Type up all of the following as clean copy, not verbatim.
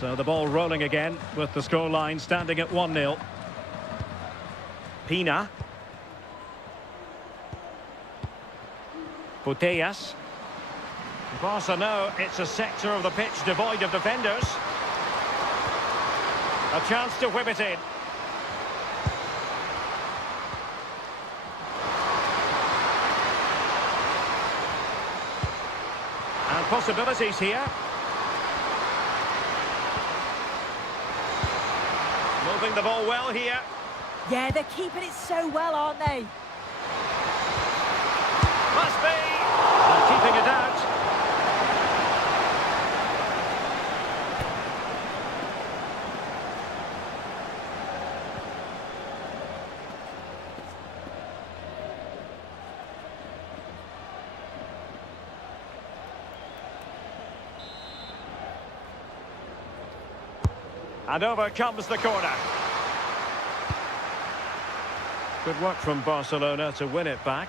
So the ball rolling again with the scoreline standing at 1-0. Pina. Putellas. Barca know it's a sector of the pitch devoid of defenders. A chance to whip it in. And possibilities here. Moving the ball well here. Yeah, they're keeping it so well, aren't they? Must be. They're keeping it out. And over comes the corner. Good work from Barcelona to win it back.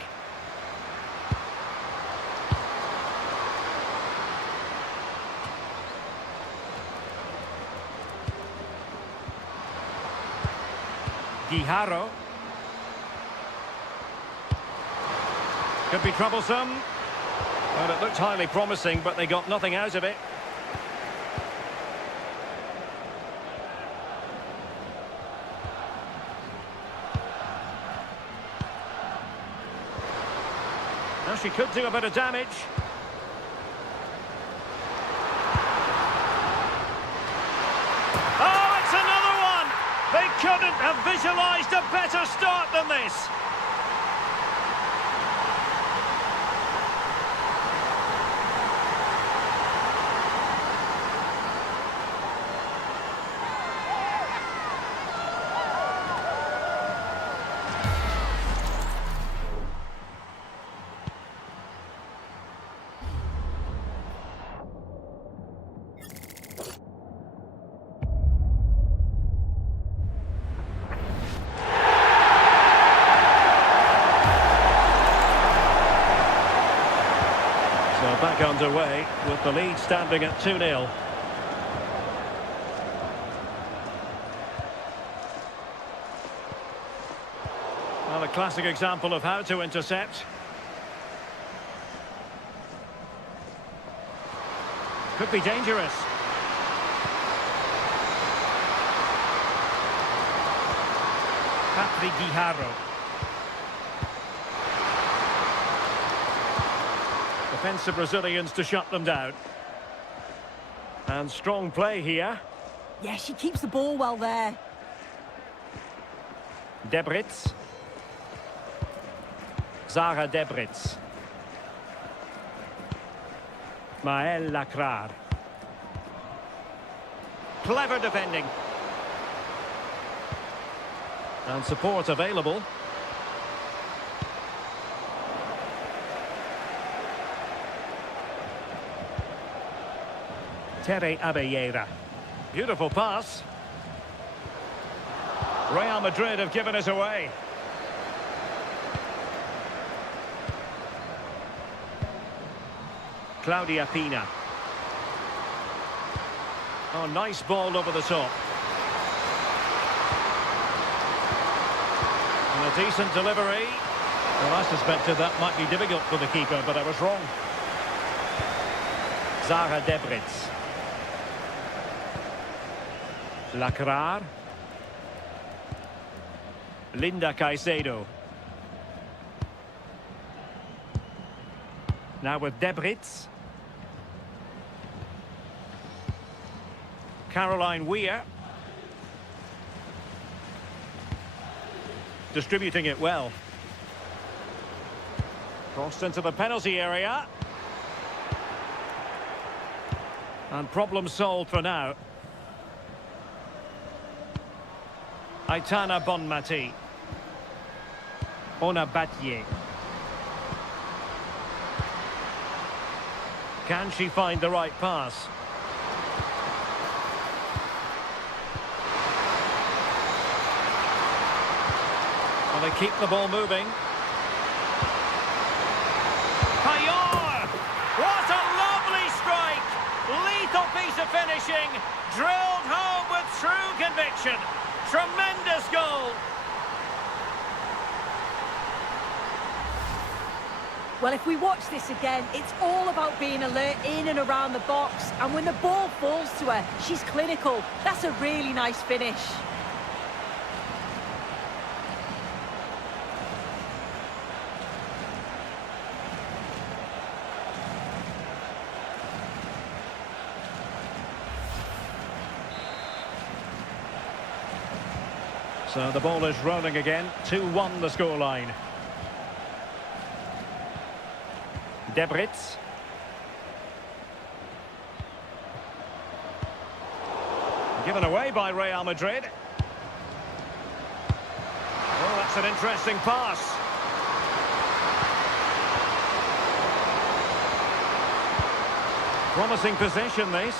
Guijarro. Could be troublesome. Well, it looked highly promising, but they got nothing out of it. Now she could do a bit of damage. Oh, it's another one! They couldn't have visualised a better start than this. So back underway with the lead standing at 2-0. Well, a classic example of how to intercept. Could be dangerous. Patrick Guijarro. Defensive Brazilians to shut them down. And strong play here. Yeah, she keeps the ball well there. Debritz. Zara Debritz. Maël Lacrar. Clever defending. And support available. Tere Abelleira. Beautiful pass. Real Madrid have given us away. Claudia Pina. Oh, nice ball over the top. And a decent delivery. Well, I suspected that might be difficult for the keeper, but I was wrong. Zara Debritz. Lacrar. Linda Caicedo. Now with Debritz. Caroline Weir. Distributing it well. Crossed into the penalty area. And problem solved for now. Aitana Bonmati. Ona Batye. Can she find the right pass? Well, they keep the ball moving. Payor! What a lovely strike! Lethal piece of finishing. Drilled home with true conviction. Tremendous goal. Well, if we watch this again, it's all about being alert in and around the box. And when the ball falls to her, she's clinical. That's a really nice finish. So the ball is rolling again. 2-1 the scoreline. Debritz. Given away by Real Madrid. Oh, that's an interesting pass. Promising possession, this.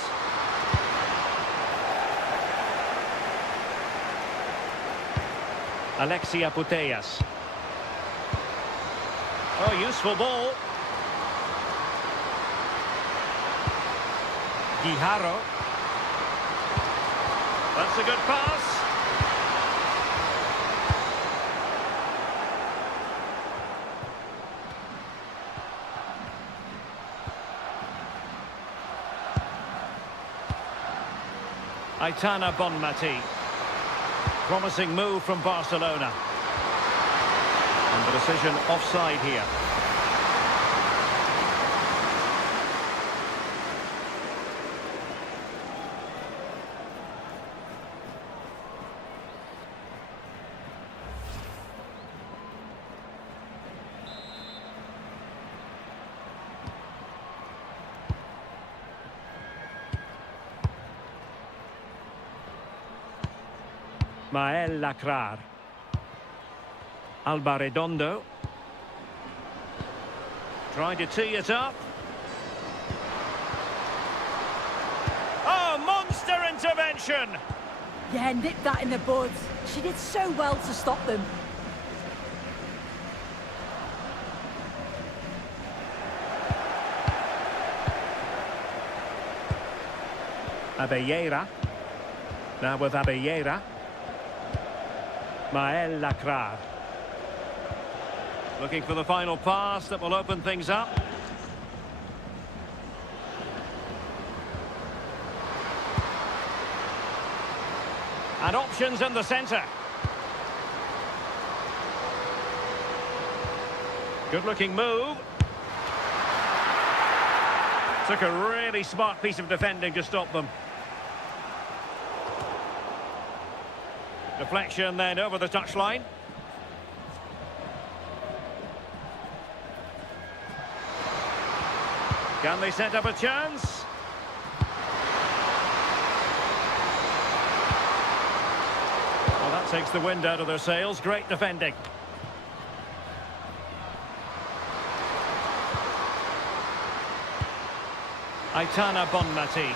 Alexia Putellas. Oh, useful ball. Guijarro. That's a good pass. Aitana Bonmati. Promising move from Barcelona. And the decision offside here. Mael Lacrar. Alba Redondo. Trying to tee it up. Oh, monster intervention! Yeah, nipped that in the bud. She did so well to stop them. Abelleira. Now with Abelleira. Mael Lacrar. Looking for the final pass that will open things up. And options in the centre. Good looking move. Took a really smart piece of defending to stop them. Deflection then over the touchline. Can they set up a chance? Well, that takes the wind out of their sails. Great defending. Aitana Bonmati.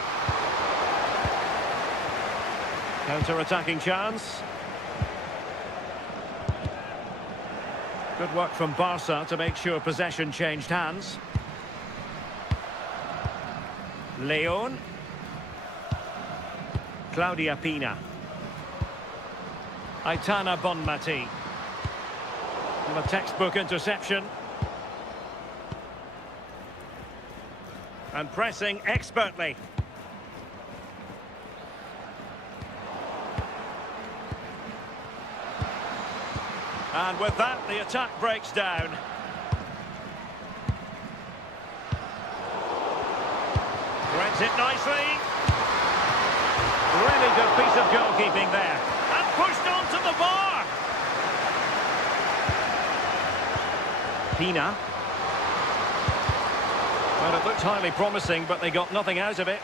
Counter-attacking chance. Good work from Barca to make sure possession changed hands. Leon. Claudia Pina. Aitana Bonmati. And a textbook interception. And pressing expertly. And with that, the attack breaks down. Threads it nicely. Really good piece of goalkeeping there. And pushed onto the bar. Pina. Well, it looked highly promising, but they got nothing out of it.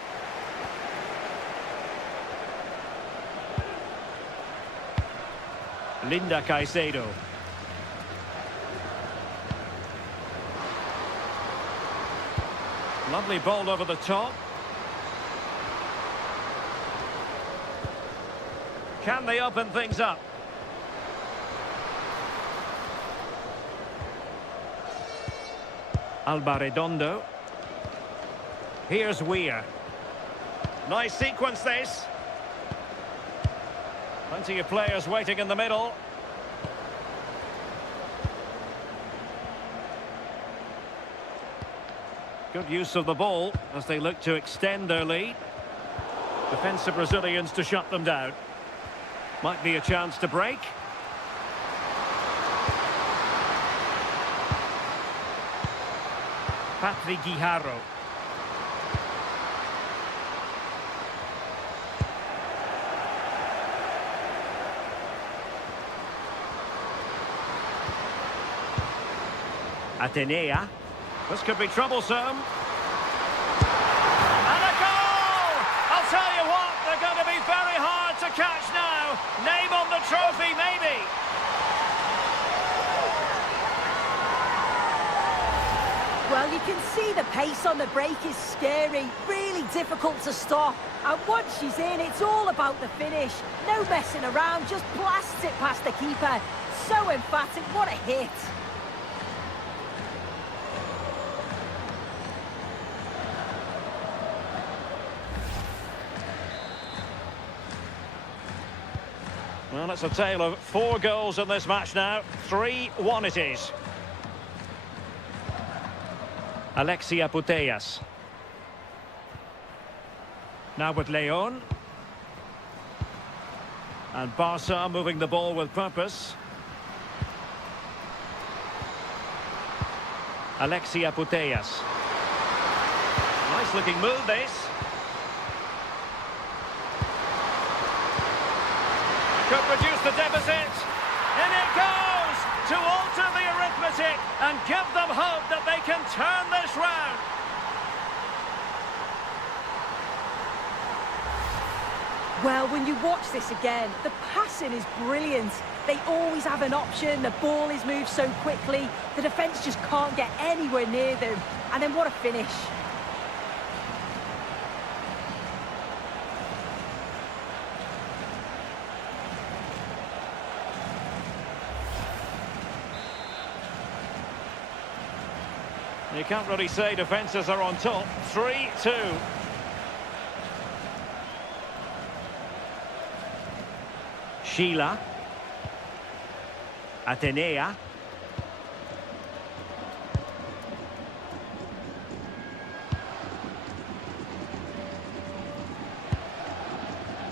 Linda Caicedo. Lovely ball over the top. Can they open things up? Alba Redondo. Here's Weir. Nice sequence this. Plenty of players waiting in the middle. Good use of the ball as they look to extend their lead. Defensive Brazilians to shut them down. Might be a chance to break. Patrick Guijarro. Atenea. This could be troublesome. And a goal! I'll tell you what, they're going to be very hard to catch now. Name on the trophy, maybe. Well, you can see the pace on the break is scary, really difficult to stop. And once she's in, it's all about the finish. No messing around, just blasts it past the keeper. So emphatic, what a hit. Well, it's a tale of 4 goals in this match now. 3-1 it is. Alexia Putellas. Now with Leon. And Barca moving the ball with purpose. Alexia Putellas. Nice looking move this. Could reduce the deficit. In it goes to alter the arithmetic and give them hope that they can turn this round. Well, when you watch this again, the passing is brilliant. They always have an option, the ball is moved so quickly, the defence just can't get anywhere near them. And then what a finish. You can't really say defences are on top. 3-2. Sheila. Atenea.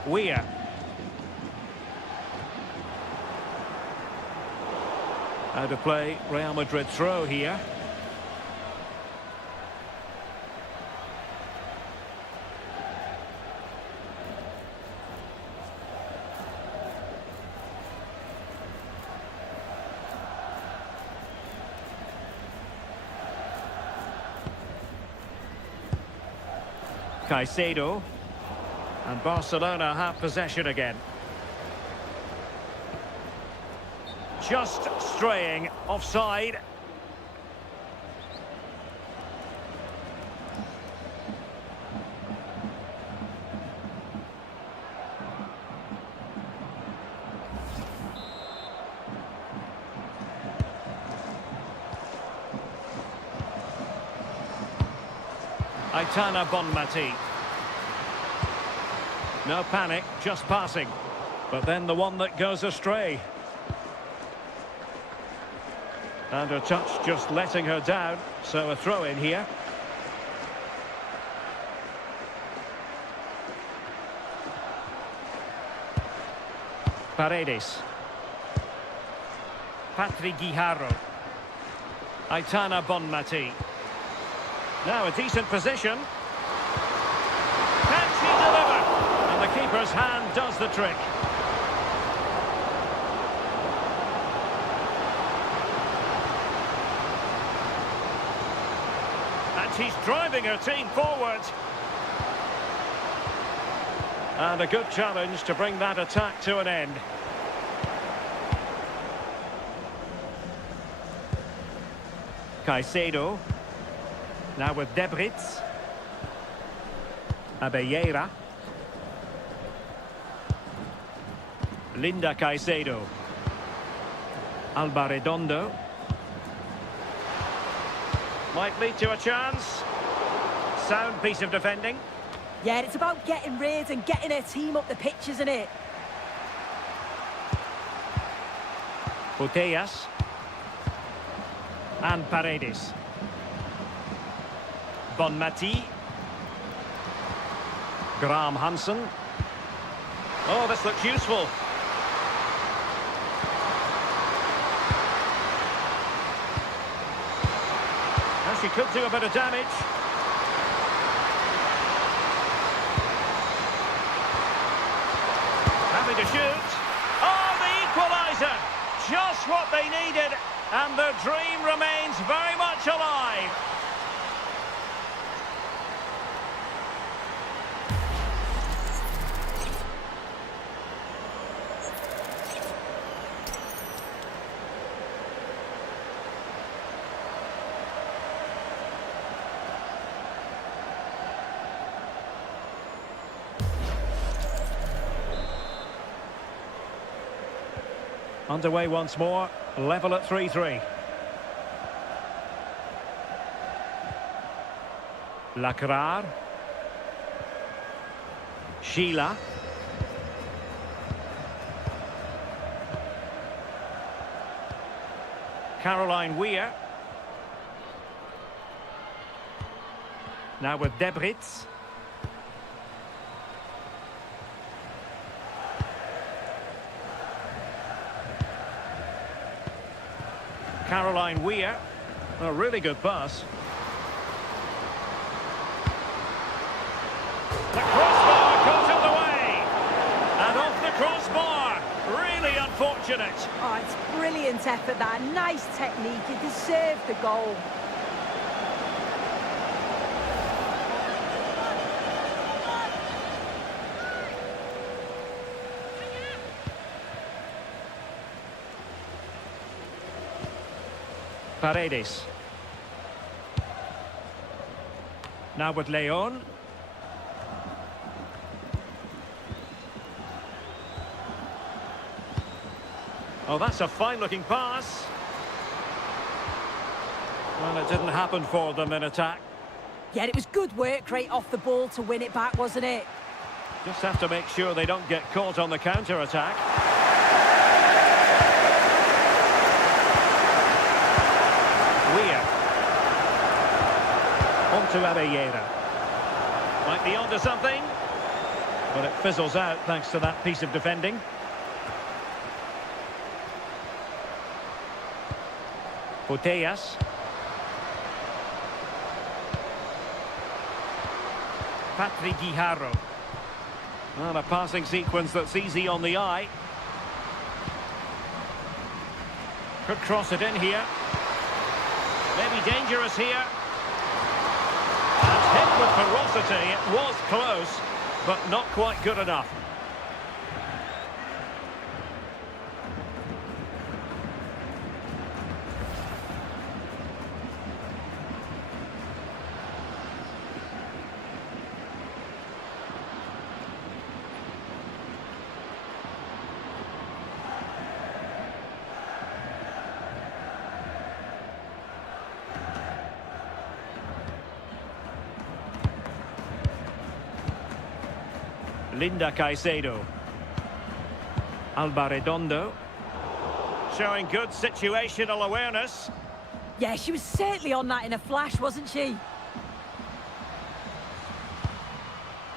Weir. Out of play, Real Madrid throw here. Caicedo. And Barcelona have possession again. Just straying offside. Aitana Bonmati. No panic, just passing. But then the one that goes astray. And her touch just letting her down. So a throw in here. Paredes. Patrick Guijarro. Aitana Bonmati. Now a decent position. Can she deliver? And the keeper's hand does the trick. And she's driving her team forward. And a good challenge to bring that attack to an end. Caicedo. Now with Debritz. Abelleira. Linda Caicedo. Alba Redondo. Might lead to a chance. Sound piece of defending. Yeah, it's about getting rid and getting her team up the pitch, isn't it? Putellas. And Paredes. Bonmati. Graham Hansen. Oh, this looks useful. And she could do a bit of damage. Happy to shoot. Oh, the equaliser! Just what they needed, and their dream remains very much alive. Underway once more, level at 3-3. Lacrar. Sheila. Caroline Weir. Now with Debritz. Caroline Weir. A really good pass. The crossbar goes in the way. And off the crossbar. Really unfortunate. Oh, it's brilliant effort, that. Nice technique. He deserved the goal. Paredes. Now with Leon. Oh, that's a fine-looking pass. Well, it didn't happen for them in attack. Yeah, it was good work right off the ball to win it back, wasn't it? Just have to make sure they don't get caught on the counter-attack. Weir. On to Abellera. Might be onto something. But it fizzles out thanks to that piece of defending. Putellas. Patrick Guijarro. Well, a passing sequence that's easy on the eye. Could cross it in here. Maybe dangerous here. And hit with ferocity. It was close, but not quite good enough. Linda Caicedo. Alba Redondo. Showing good situational awareness. Yeah, she was certainly on that in a flash, wasn't she?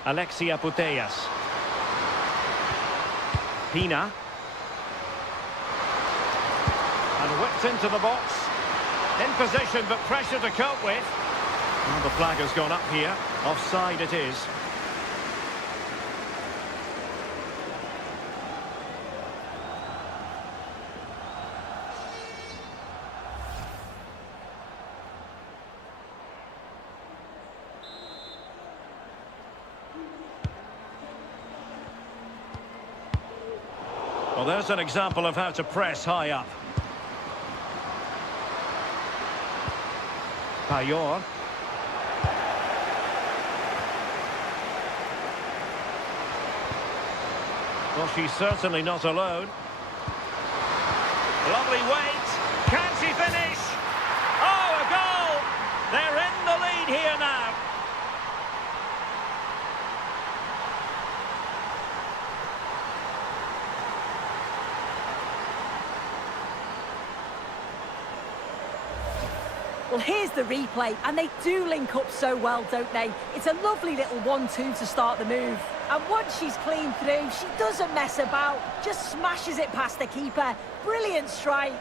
Alexia Putellas. Pina. And whipped into the box. In position, but pressure to cope with. Well, the flag has gone up here. Offside it is. Well, there's an example of how to press high up. Payor. Well, she's certainly not alone. Lovely weight. Can she finish? Oh, a goal! They're in the lead here now. Well, here's the replay, and they do link up so well, don't they? It's a lovely little 1-2 to start the move. And once she's clean through, she doesn't mess about, just smashes it past the keeper. Brilliant strike.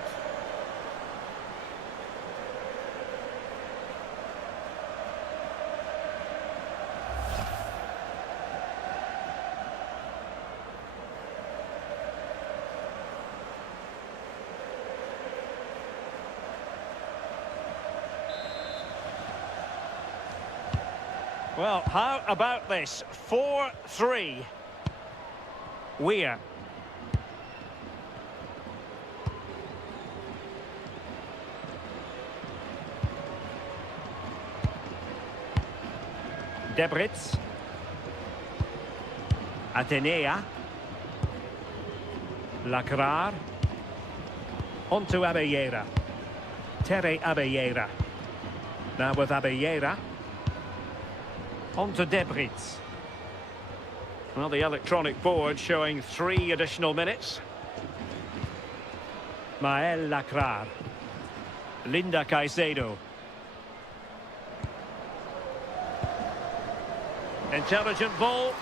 Well, how about this? 4-3. Weir. Debritz. Atenea. Lacrar. Onto Abellera. Terry Abellera. Now with Abellera. On to Debritz. Well, the electronic board showing 3 additional minutes. Mael Lacrar. Linda Caicedo. Intelligent ball.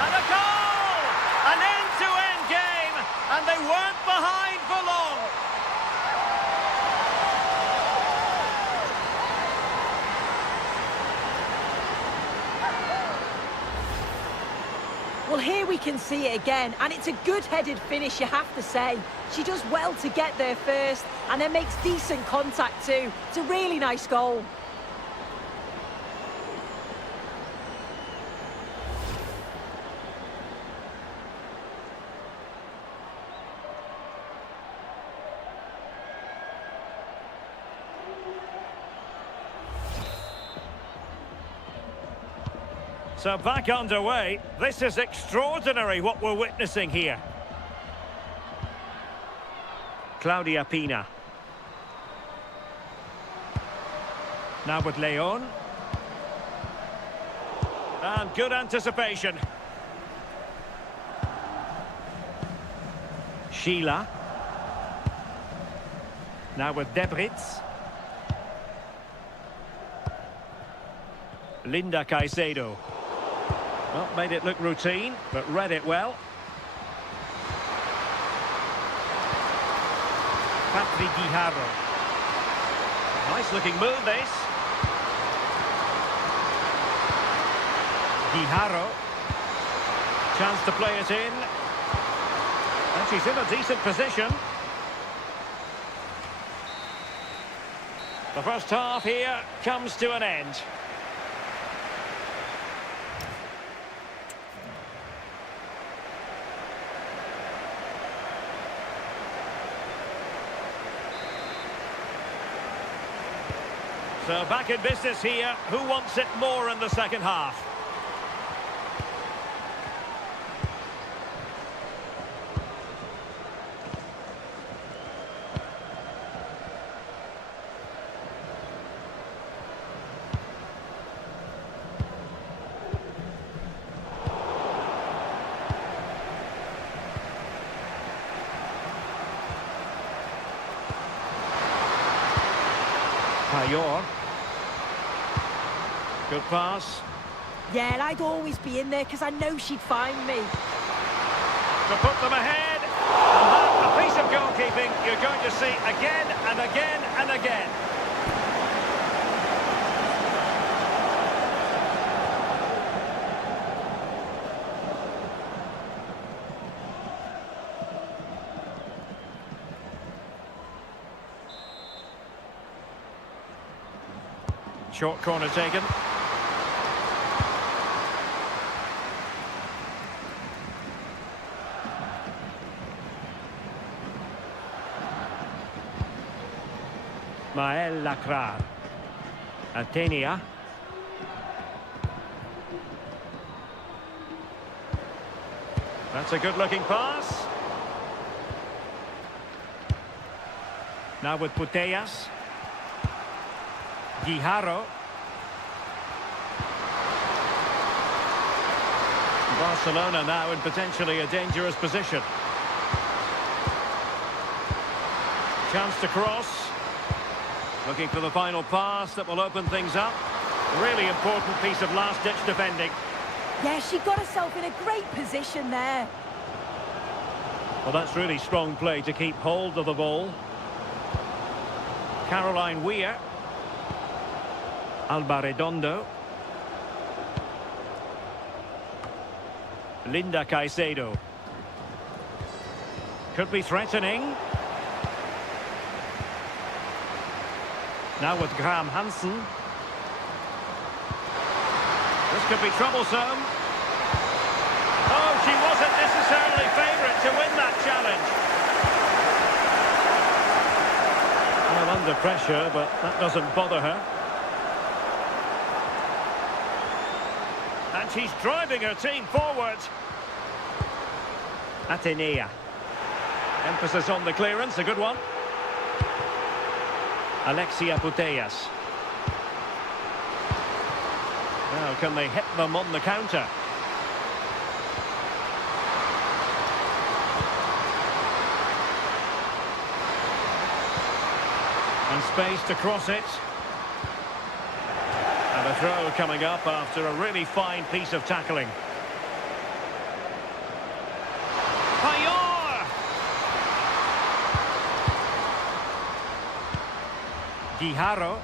And a goal! An end-to-end game, and they weren't behind for long. Well, here we can see it again, and it's a good-headed finish, you have to say. She does well to get there first, and then makes decent contact too. It's a really nice goal. So back underway. This is extraordinary what we're witnessing here. Claudia Pina. Now with Leon. And good anticipation. Sheila. Now with Debritz. Linda Caicedo. Well, made it look routine, but read it well. Patrick Guijarro. Nice looking move, this. Guijarro. Chance to play it in. And she's in a decent position. The first half here comes to an end. So back in business here. Who wants it more in the second half? Payor. Good pass. Yeah, and I'd always be in there because I know she'd find me. To put them ahead. And that, a piece of goalkeeping you're going to see again and again and again. Short corner taken. Mael Lacrar. Atenea. That's a good-looking pass. Now with Putellas. Guijarro. Barcelona now in potentially a dangerous position. Chance to cross. Looking for the final pass that will open things up. Really important piece of last-ditch defending. Yeah, she got herself in a great position there. Well, that's really strong play to keep hold of the ball. Caroline Weir. Alba Redondo. Linda Caicedo. Could be threatening. Now with Graham Hansen. This could be troublesome. Oh, she wasn't necessarily favourite to win that challenge. Well, under pressure, but that doesn't bother her. And she's driving her team forward. Atenea. Emphasis on the clearance, a good one. Alexia Putellas. Now, can they hit them on the counter? And space to cross it. And a throw coming up after a really fine piece of tackling. Guijarro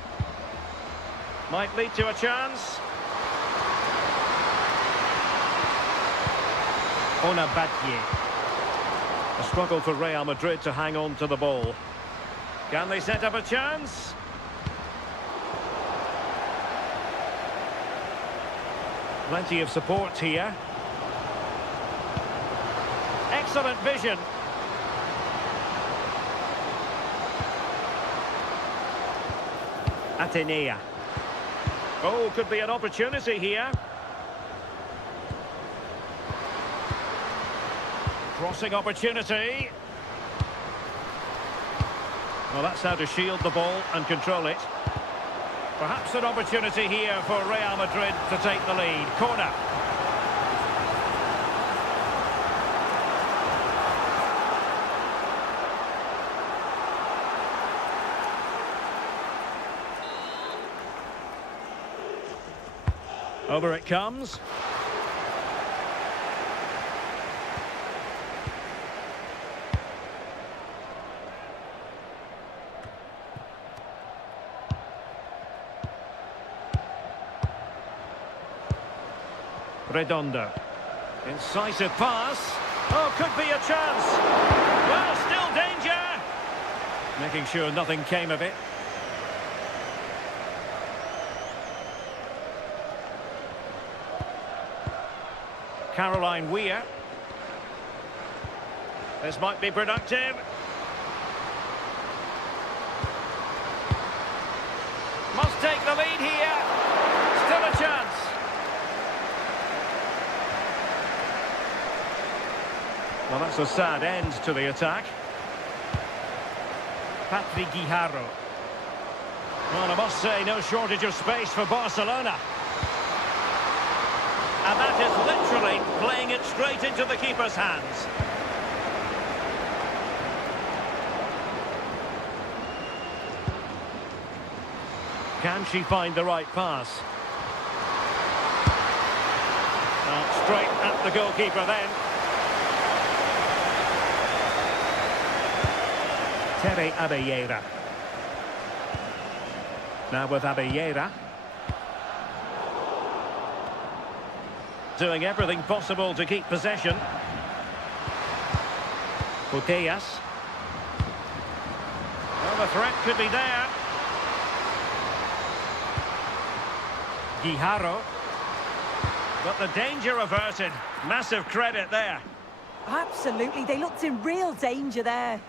might lead to a chance. Ona Batye. A struggle for Real Madrid to hang on to the ball. Can they set up a chance? Plenty of support here. Excellent vision. Atenea. Oh, could be an opportunity here. Crossing opportunity. Well, that's how to shield the ball and control it. Perhaps an opportunity here for Real Madrid to take the lead. Corner. Over it comes. Redondo. Incisive pass. Oh, could be a chance. Well, still danger. Making sure nothing came of it. Caroline Weir. This might be productive. Must take the lead here. Still a chance. Well, that's a sad end to the attack. Patrick Guijarro. Well, I must say, no shortage of space for Barcelona. And that is literally playing it straight into the keeper's hands. Can she find the right pass? Straight at the goalkeeper then. Tere Abellera. Now with Abellera. Doing everything possible to keep possession. Putellas. Well, the threat could be there. Guijarro. But the danger averted. Massive credit there. Absolutely, they looked in real danger there.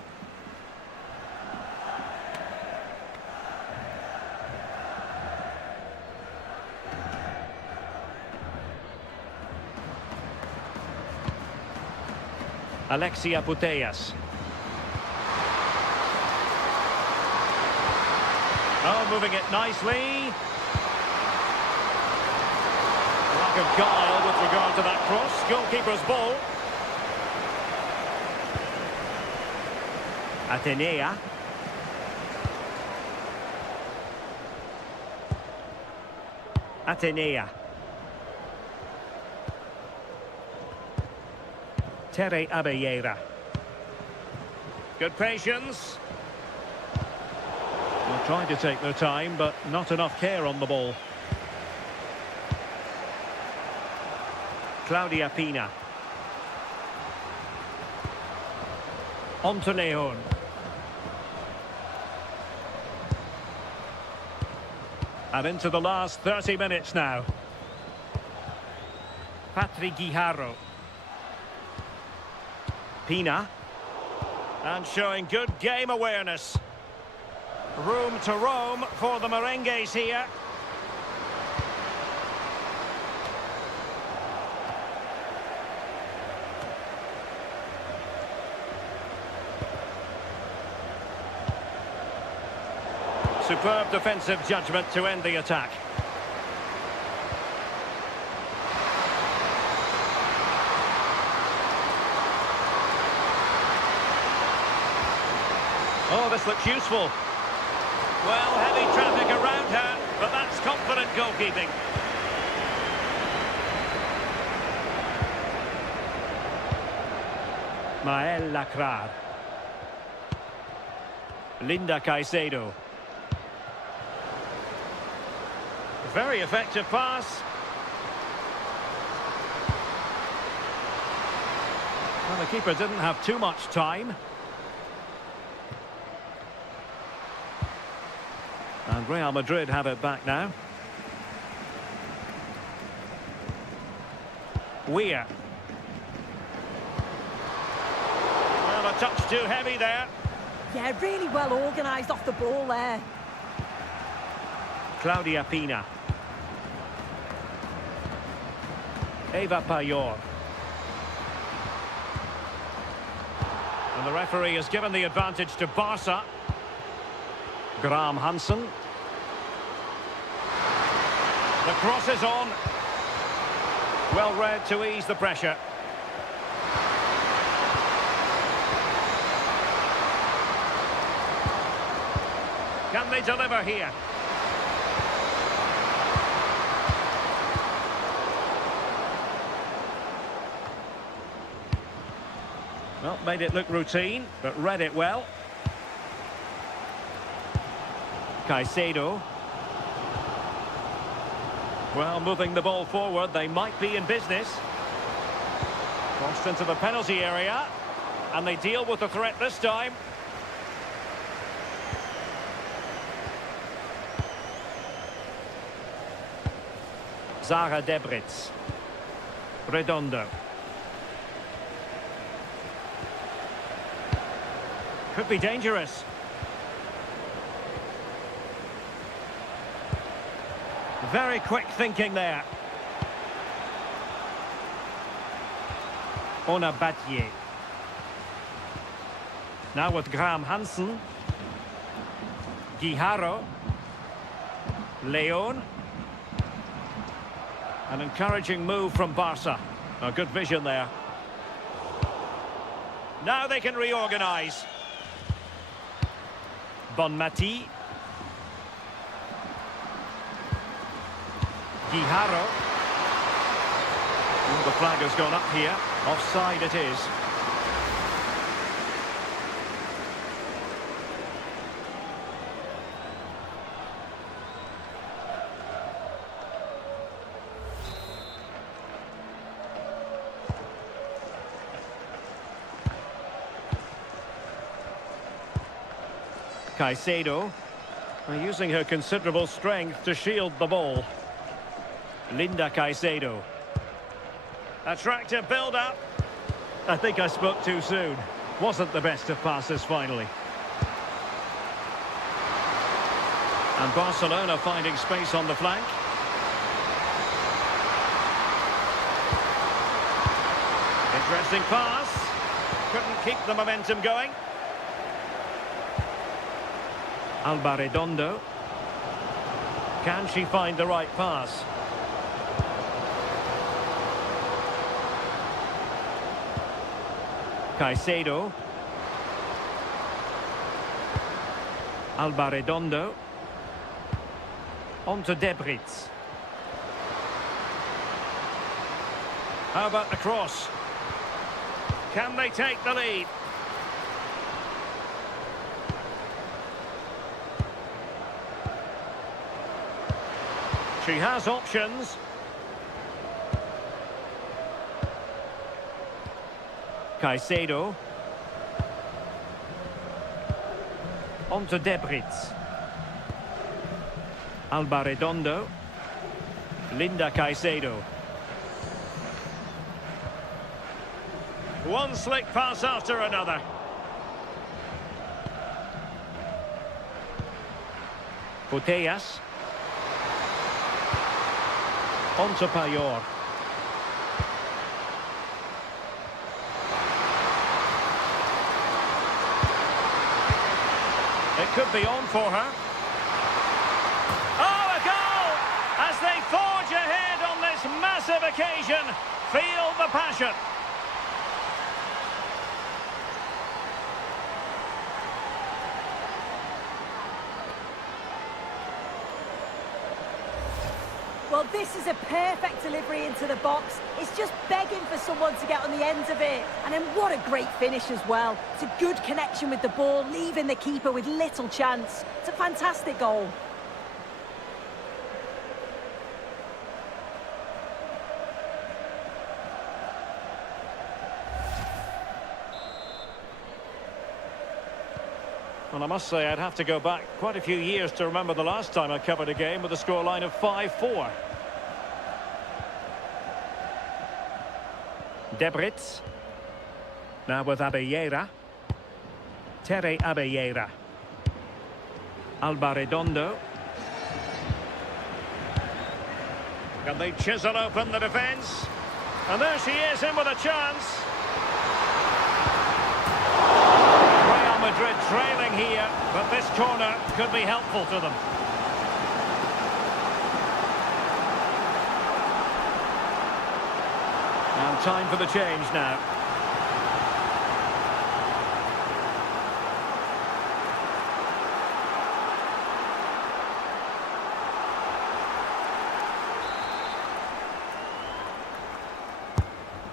Alexia Putellas. Oh, moving it nicely. Lack of guile with regard to that cross. Goalkeeper's ball. Atenea. Atenea. Tere Abelleira. Good patience. They're trying to take their time, but not enough care on the ball. Claudia Pina. On to Leon. And into the last 30 minutes now. Patrick Guijarro. Pina. And showing good game awareness. Room to roam for the merengues here. Superb defensive judgment to end the attack. Oh, this looks useful. Well, heavy traffic around her, but that's confident goalkeeping. Maël Lacrar. Linda Caicedo. Very effective pass. Well, the keeper didn't have too much time. And Real Madrid have it back now. Weir. Well, a touch too heavy there. Yeah, really well organised off the ball there. Claudia Pina. Eva Payor. And the referee has given the advantage to Barca. Graham Hansen. The cross is on. Well read to ease the pressure. Can they deliver here? Well, made it look routine, but read it well. Caicedo. Well, moving the ball forward, they might be in business. Crossed into the penalty area, and they deal with the threat this time. Zara Debritz. Redondo. Could be dangerous. Very quick thinking there. Ona Battier. Now with Graham Hansen. Guijarro. Leon. An encouraging move from Barca. A good vision there. Now they can reorganise. Bonmati. Guijarro. The flag has gone up here. Offside it is. Caicedo, using her considerable strength to shield the ball. Linda Caicedo. Attractive build-up. I think I spoke too soon. Wasn't the best of passes finally. And Barcelona finding space on the flank. Interesting pass. Couldn't keep the momentum going. Alba Redondo. Can she find the right pass? Caicedo. Alba Redondo. On to Debritz. How about the cross? Can they take the lead? She has options. Caicedo. On to Debritz. Alba Redondo. Linda Caicedo. One slick pass after another. Putellas. On to Payor. It could be on for her. Oh, a goal! As they forge ahead on this massive occasion. Feel the passion. Well, this is a perfect delivery into the box. It's just begging for someone to get on the end of it. And then what a great finish as well. It's a good connection with the ball, leaving the keeper with little chance. It's a fantastic goal. Well, I must say I'd have to go back quite a few years to remember the last time I covered a game with a scoreline of 5-4. Debritz. Now with Abelleira. Tere Abelleira. Alba Redondo. Can they chisel open the defence? And there she is, in with a chance. Madrid trailing here, but this corner could be helpful to them. And time for the change now.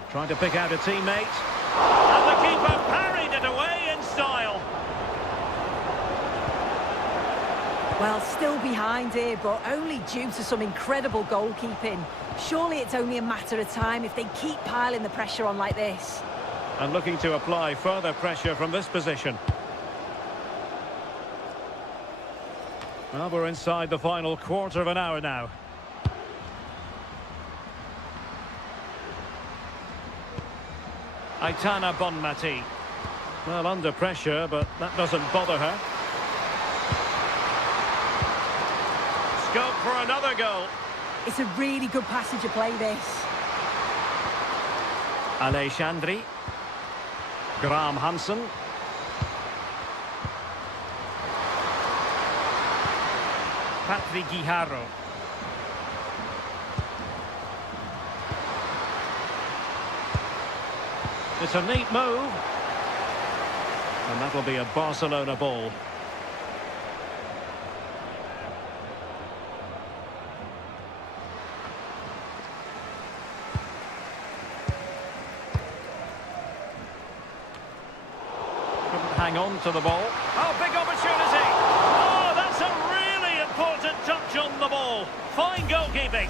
Trying to pick out a teammate. And the keeper parried it away in style. Well, still behind here, but only due to some incredible goalkeeping. Surely it's only a matter of time if they keep piling the pressure on like this. And looking to apply further pressure from this position. Well, we're inside the final quarter of an hour now. Aitana Bonmati. Well, under pressure, but that doesn't bother her. Scope for another goal. It's a really good passage of play, this. Alexandri. Graham Hansen. Patrick Guijarro. It's a neat move. And that'll be a Barcelona ball. Hang on to the ball. Oh, big opportunity. Oh, that's a really important touch on the ball. Fine goalkeeping.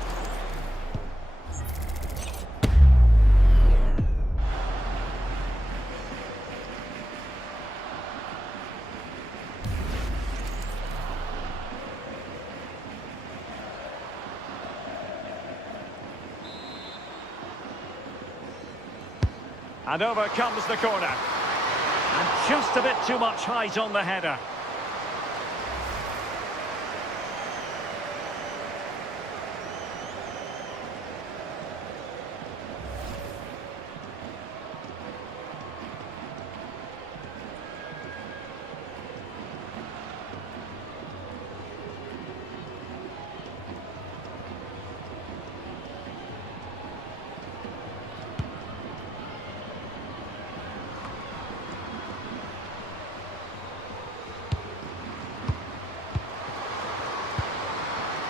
And over comes the corner. And just a bit too much height on the header.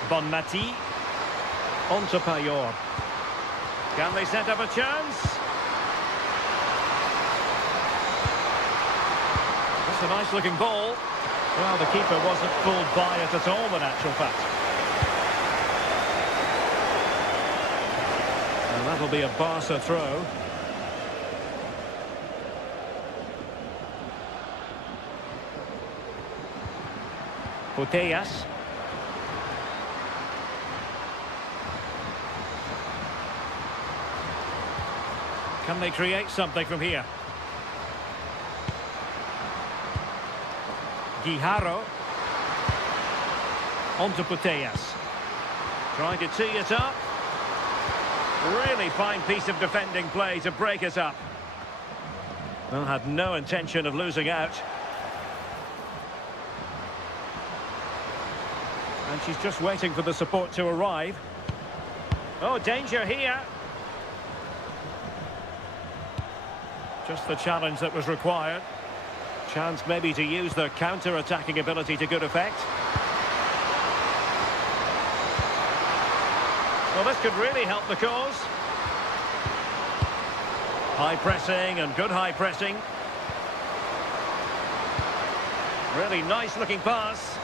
Bonmati. On to Payor. Can they set up a chance? That's a nice-looking ball. Well, the keeper wasn't fooled by it at all, in actual fact. And that'll be a Barca throw. Putellas. Can they create something from here? Guijarro. On to Putellas. Trying to tee it up. Really fine piece of defending play to break it up. Well, had no intention of losing out. And she's just waiting for the support to arrive. Oh, danger here. Just the challenge that was required. Chance maybe to use their counter-attacking ability to good effect. Well, this could really help the cause. High pressing and good high pressing. Really nice looking pass.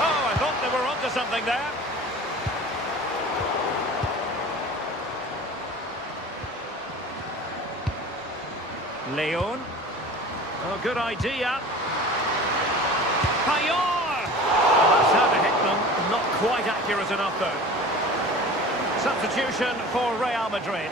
Oh, I thought they were onto something there. Leon. Oh, good idea. Payor! Oh, that's how to hit them. Not quite accurate enough, though. Substitution for Real Madrid.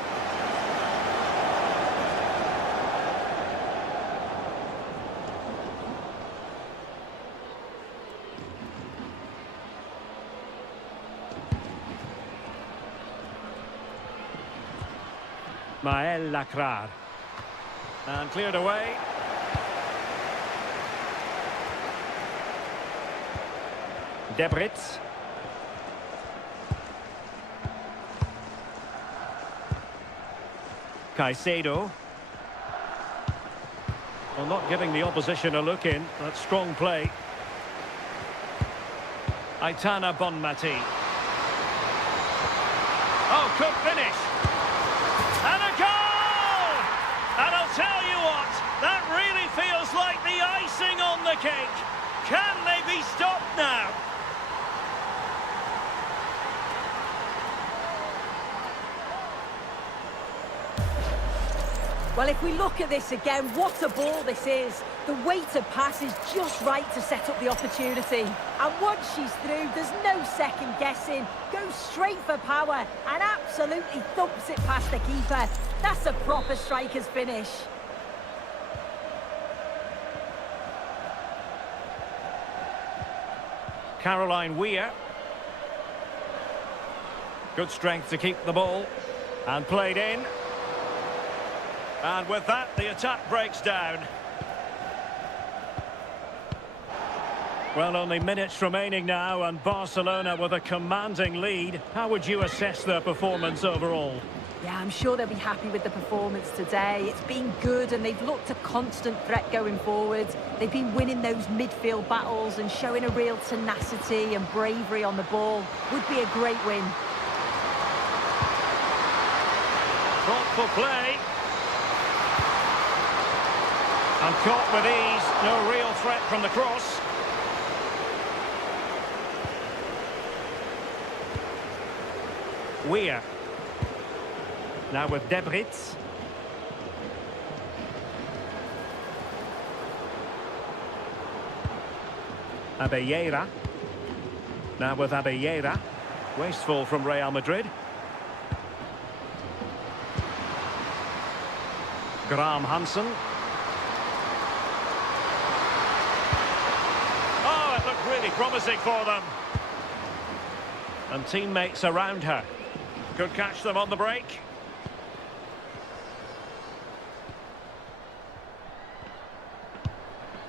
Mael Lacrar. And cleared away. Debritz. Caicedo. Well, not giving the opposition a look in. That's strong play. Aitana Bonmati. Oh, could finish. And a goal! And I'll tell you what, that really feels like the icing on the cake. Can they be stopped now? Well, if we look at this again, what a ball this is. The weighted pass is just right to set up the opportunity. And once she's through, there's no second guessing. Goes straight for power and absolutely thumps it past the keeper. That's a proper striker's finish. Caroline Weir. Good strength to keep the ball. And played in. And with that, the attack breaks down. Well, only minutes remaining now, and Barcelona with a commanding lead. How would you assess their performance overall? Yeah, I'm sure they'll be happy with the performance today. It's been good, and they've looked a constant threat going forward. They've been winning those midfield battles and showing a real tenacity and bravery on the ball. Would be a great win. Thoughtful play. And caught with ease, no real threat from the cross. Weir. Now with Debritz. Abelleira. Now with Abelleira. Wasteful from Real Madrid. Graham Hansen. Really promising for them. And teammates around her. Could catch them on the break.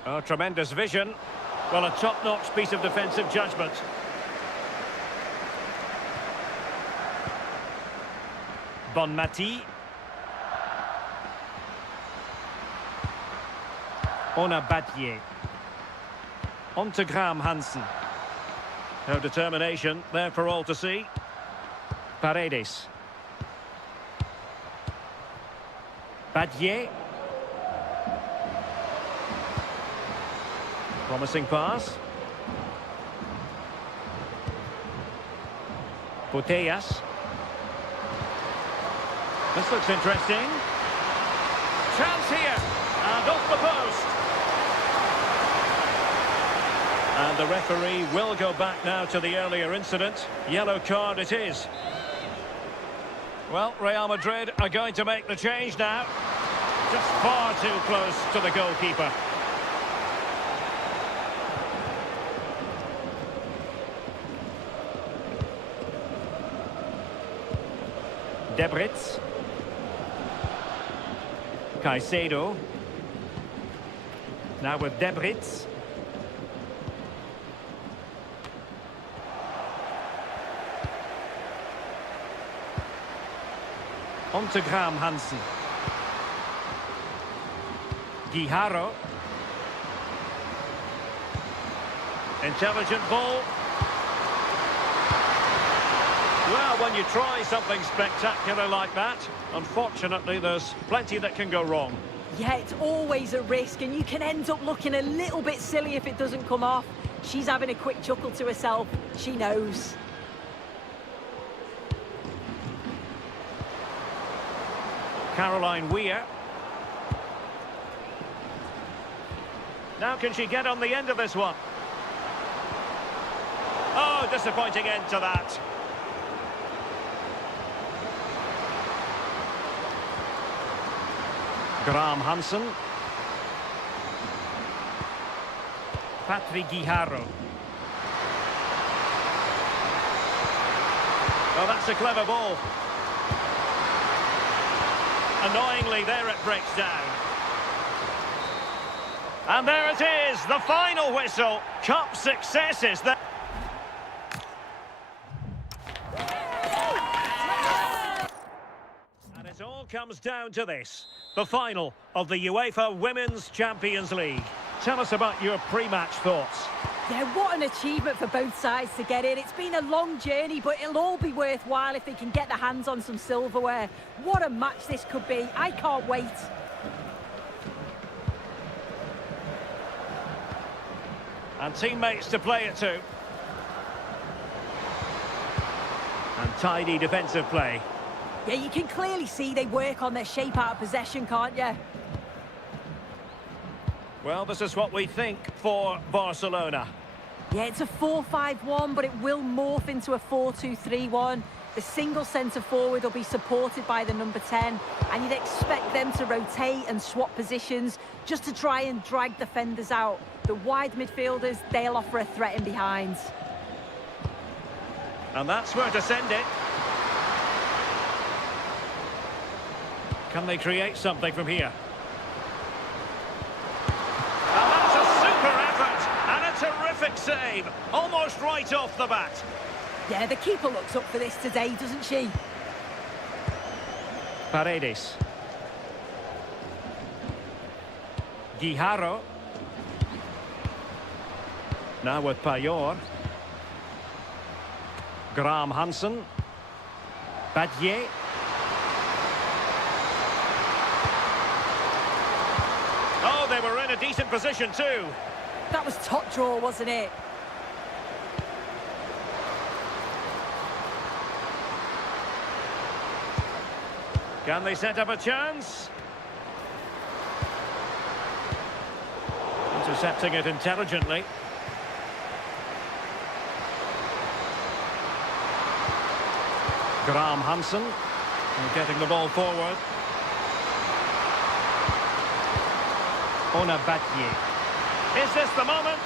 Oh, tremendous vision. Well, a top-notch piece of defensive judgment. Bonmati. On a Battier. On to Graham Hansen. No determination there for all to see. Paredes. Battier. Promising pass. Putellas. This looks interesting. Chance here. And off the post. And the referee will go back now to the earlier incident. Yellow card it is. Well, Real Madrid are going to make the change now. Just far too close to the goalkeeper. Debritz. Caicedo. Now with Debritz. On to Graham Hansen. Guijarro. Intelligent ball. Well, when you try something spectacular like that, unfortunately there's plenty that can go wrong. Yeah, it's always a risk, and you can end up looking a little bit silly if it doesn't come off. She's having a quick chuckle to herself. She knows. Caroline Weir. Now can she get on the end of this one? Oh, disappointing end to that. Graham Hansen. Patrick Guijarro. Oh, that's a clever ball. Annoyingly, there it breaks down. And there it is, the final whistle. Cup success is there. And it all comes down to this, the final of the UEFA Women's Champions League. Tell us about your pre-match thoughts. Yeah, what an achievement for both sides to get in. It's been a long journey, but it'll all be worthwhile if they can get their hands on some silverware. What a match this could be. I can't wait. And teammates to play it to. And tidy defensive play. Yeah, you can clearly see they work on their shape out of possession, can't you? Well, this is what we think for Barcelona. Yeah, it's a 4-5-1, but it will morph into a 4-2-3-1. The single centre-forward will be supported by the number 10, and you'd expect them to rotate and swap positions just to try and drag defenders out. The wide midfielders, they'll offer a threat in behind. And that's where to send it. Can they create something from here? And that's a super effort and a terrific save, almost right off the bat. Yeah, the keeper looks up for this today, doesn't she? Paredes. Guijarro. Now with Payor. Graham Hansen. Battier. Oh, they were in a decent position too. That was top draw, wasn't it? Can they set up a chance? Intercepting it intelligently. Graham Hansen getting the ball forward. Ona Battier. Is this the moment?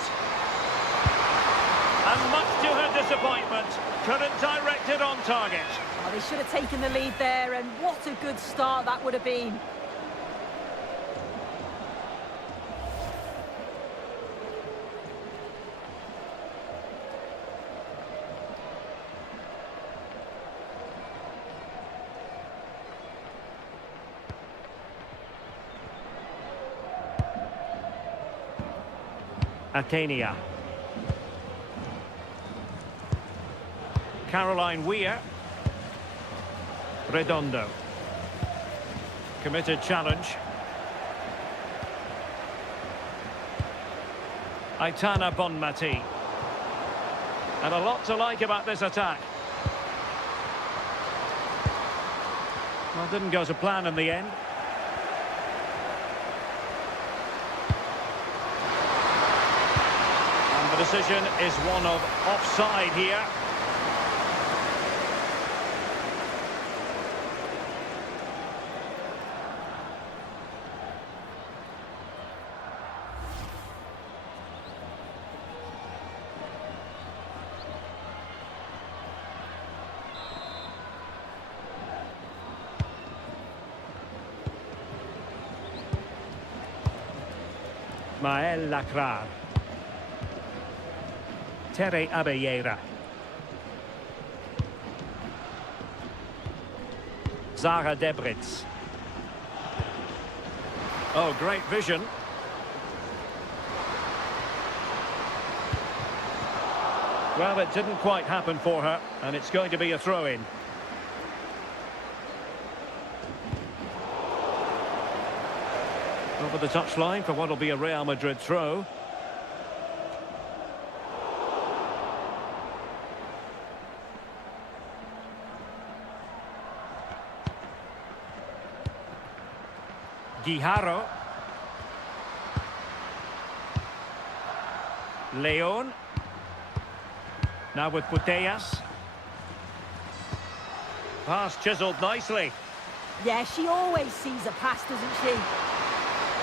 And much to her disappointment, couldn't direct it on target. Oh, they should have taken the lead there, and what a good start that would have been. Athenia. Caroline Weir. Redondo. Committed challenge. Aitana Bonmati. And a lot to like about this attack. Well, didn't go to plan in the end. And the decision is one of offside here. Mael Lacrar. Tere Abelleira. Zara Debritz. Oh, great vision. Well, it didn't quite happen for her, and it's going to be a throw-in. Over the touchline for what will be a Real Madrid throw. Guijarro. Leon. Now with Putellas. Pass chiselled nicely. Yeah, she always sees a pass, doesn't she?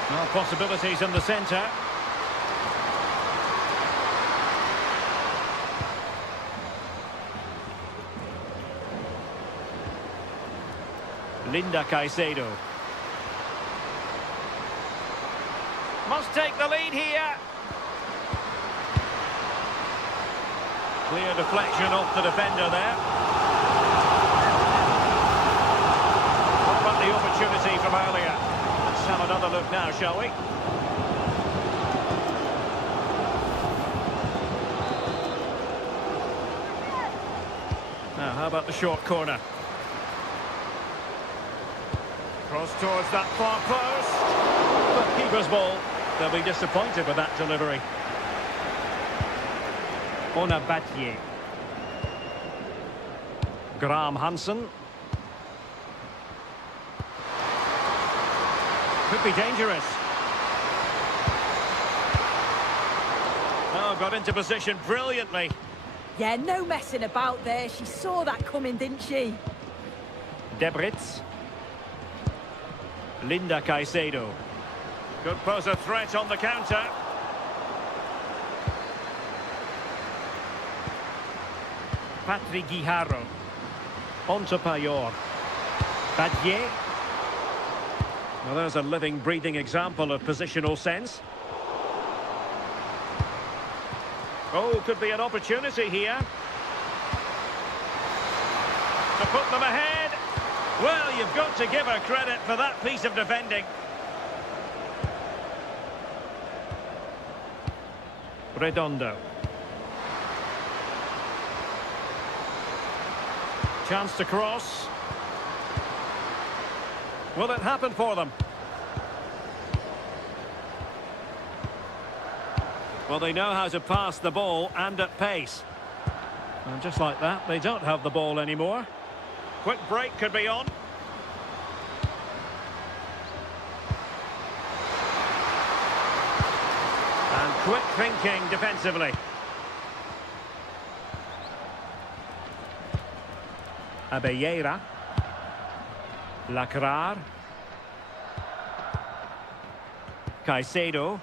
Well, possibilities in the centre. Linda Caicedo. Must take the lead here. Clear deflection off the defender there. What about the opportunity from earlier? Let's have another look now, shall we? Now, how about the short corner? Cross towards that far post. But keeper's ball. They'll be disappointed with that delivery. Ona Battier. Graham Hansen. Could be dangerous. Oh, got into position brilliantly. Yeah, no messing about there. She saw that coming, didn't she? Debritz. Linda Caicedo. Could pose a threat on the counter. Patrick Guijarro. Onto Payor. Badier. Well, there's a living, breathing example of positional sense. Oh, could be an opportunity here. To put them ahead. Well, you've got to give her credit for that piece of defending. Redondo. Chance to cross. Will it happen for them? Well, they know how to pass the ball and at pace. And just like that, they don't have the ball anymore. Quick break could be on. And quick thinking defensively. Abelleira. Lacrar. Caicedo.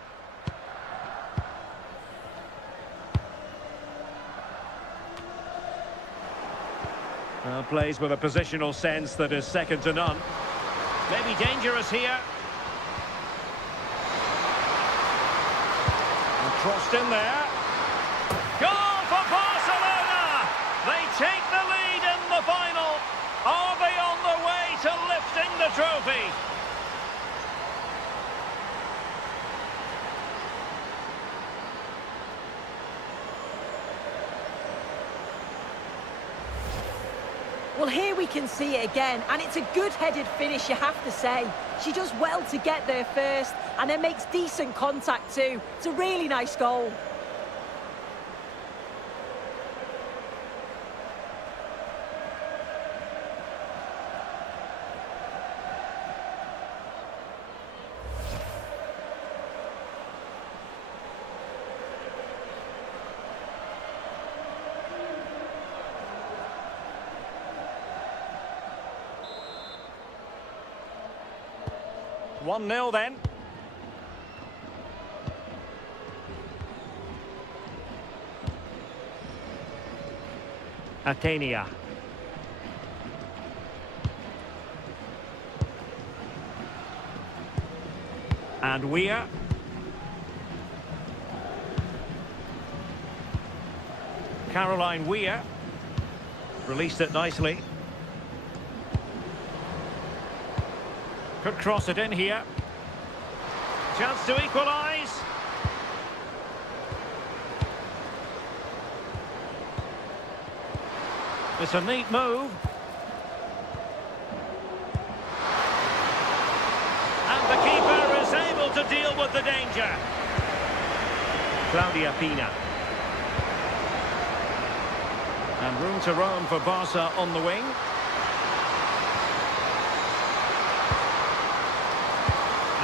Plays with a positional sense that is second to none. Maybe dangerous here. And crossed in there. Goal for Barcelona! They take the lead in the final. Are they on the way to lifting the trophy? Well, here we can see it again, and it's a good-headed finish, you have to say. She does well to get there first, and then makes decent contact too. It's a really nice goal. One 0 then. Atenia. And Weir. Caroline Weir. Released it nicely. Could cross it in here. Chance to equalise. It's a neat move. And the keeper is able to deal with the danger. Claudia Pina. And room to roam for Barca on the wing.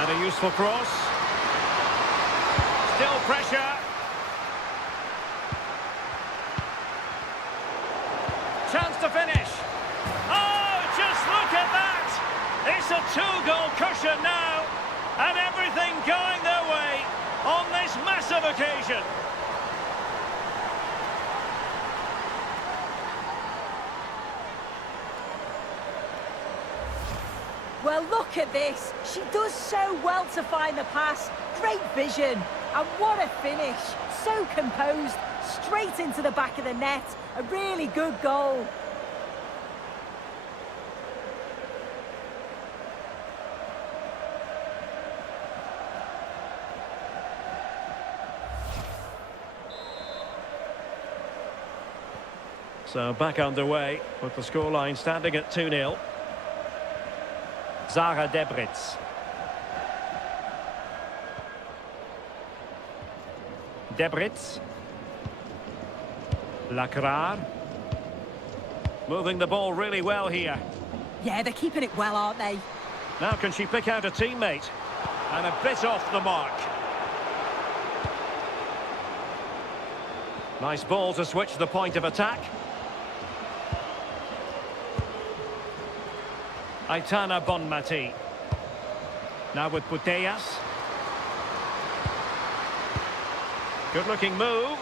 And a useful cross. Still pressure. Chance to finish. Oh, just look at that. It's a two-goal cushion now. And everything going their way on this massive occasion. Well, look at this. She does so well to find the pass. Great vision. And what a finish. So composed. Straight into the back of the net. A really good goal. So back underway with the scoreline standing at 2-0. Zara Debritz. Debritz. Lacrar. Moving the ball really well here. Yeah, they're keeping it well, aren't they? Now can she pick out a teammate? And a bit off the mark. Nice ball to switch the point of attack. Aitana Bonmati. Now with Putellas. Good looking move.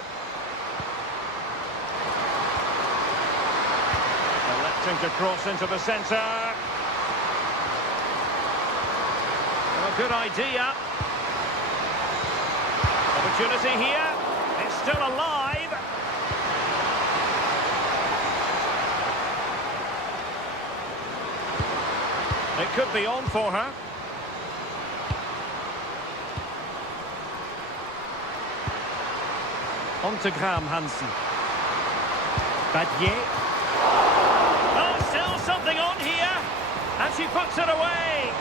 Electing to cross into the centre. A good idea. Opportunity here. It's still alive. It could be on for her. On to Graham Hansen. Badier. Oh, still something on here. And she puts it away.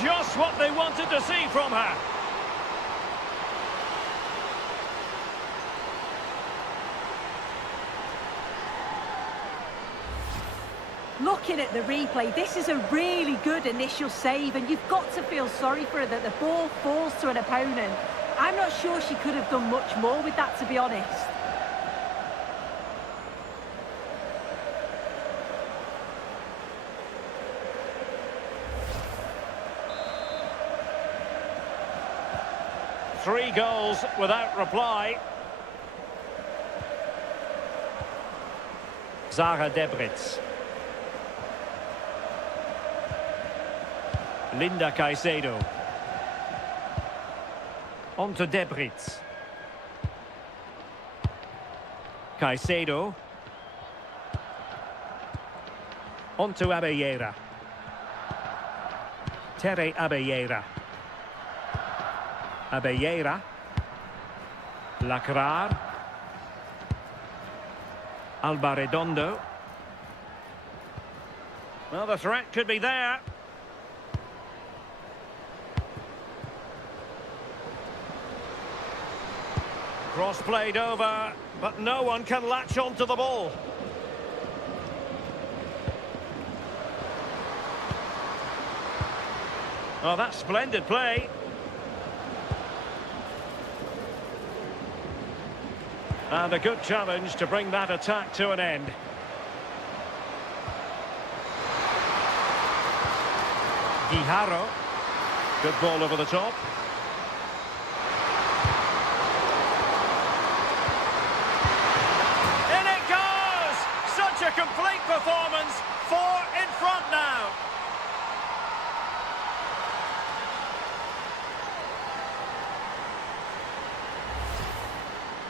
Just what they wanted to see from her. Looking at the replay, this is a really good initial save, and you've got to feel sorry for her that the ball falls to an opponent. I'm not sure she could have done much more with that, to be honest. Three goals without reply. Zara Debritz. Linda Caicedo. On to Debritz. Caicedo. On to Abellera. Tere Abellera. Abellera. Lacrar. Alba Redondo. Well, the threat could be there. Cross played over, but no one can latch onto the ball. Oh, that's splendid play. And a good challenge to bring that attack to an end. Guijarro. Good ball over the top. In it goes! Such a complete performance. 4 in front now.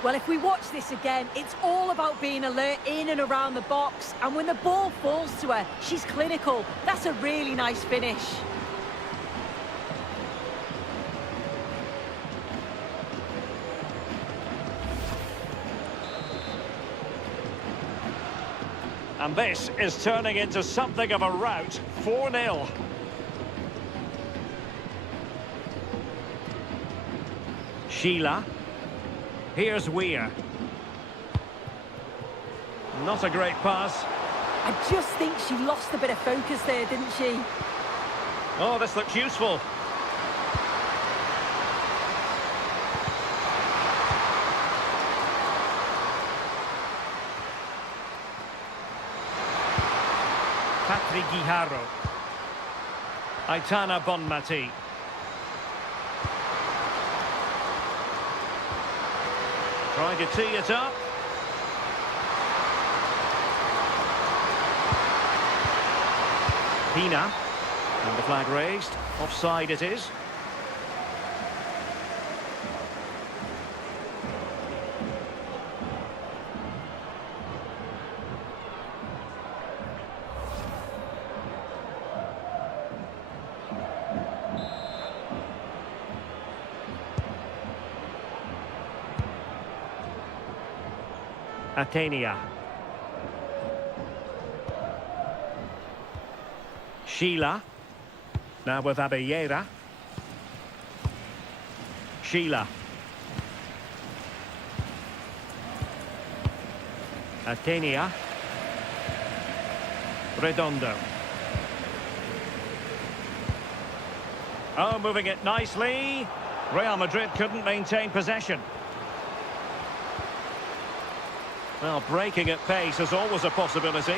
Well, if we watch this again, it's all about being alert in and around the box. And when the ball falls to her, she's clinical. That's a really nice finish. And this is turning into something of a rout. 4-0. Sheila. Here's Weir. Not a great pass. I just think she lost a bit of focus there, didn't she? Oh, this looks useful. Patrick Guijarro. Aitana Bonmati. Trying to tee it up. Pina. And the flag raised. Offside it is. Atenia. Sheila. Now with Abellera. Sheila. Atenia. Redondo. Oh, moving it nicely. Real Madrid couldn't maintain possession. Well, breaking at pace is always a possibility.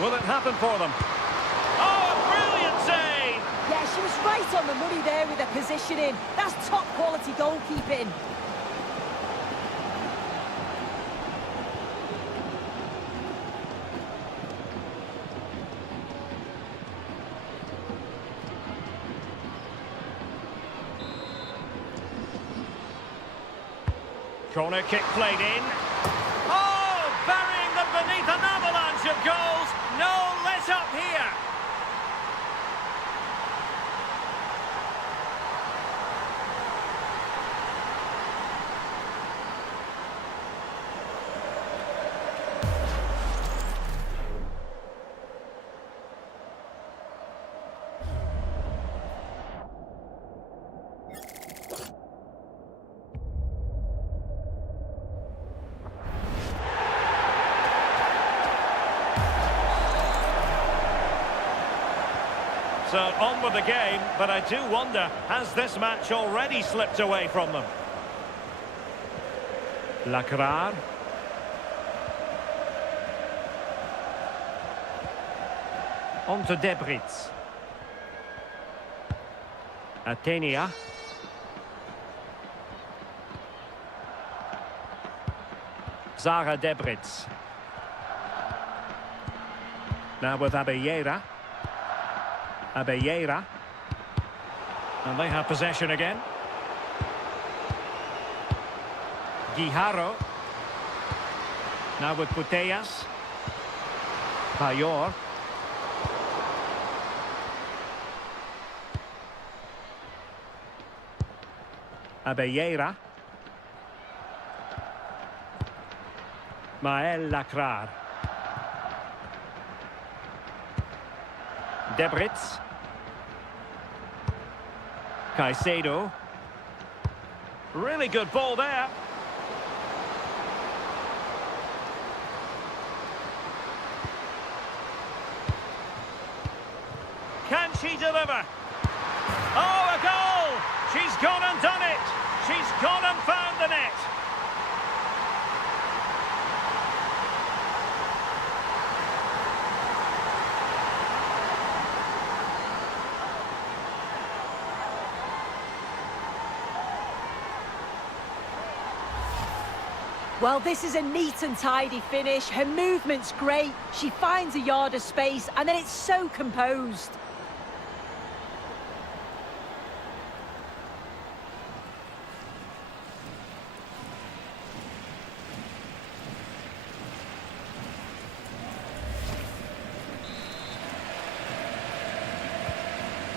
Will it happen for them? Oh, a brilliant save! Yeah, she was right on the money there with her positioning. That's top quality goalkeeping. Corner kick played in. Oh, burying them beneath an avalanche of goals. No let up here. So on with the game, but I do wonder, has this match already slipped away from them? Lacrar. On to Debritz. Atenia. Zara Debritz. Now with Abellera. Abellera. And they have possession again. Guijarro. Now with Putellas. Payor. Abellera. Maël Lacrar. Debritz. Caicedo. Really good ball there. Can she deliver? Oh, a goal! She's gone and done it! She's gone and found the net! Well, this is a neat and tidy finish. Her movement's great. She finds a yard of space, and then it's so composed.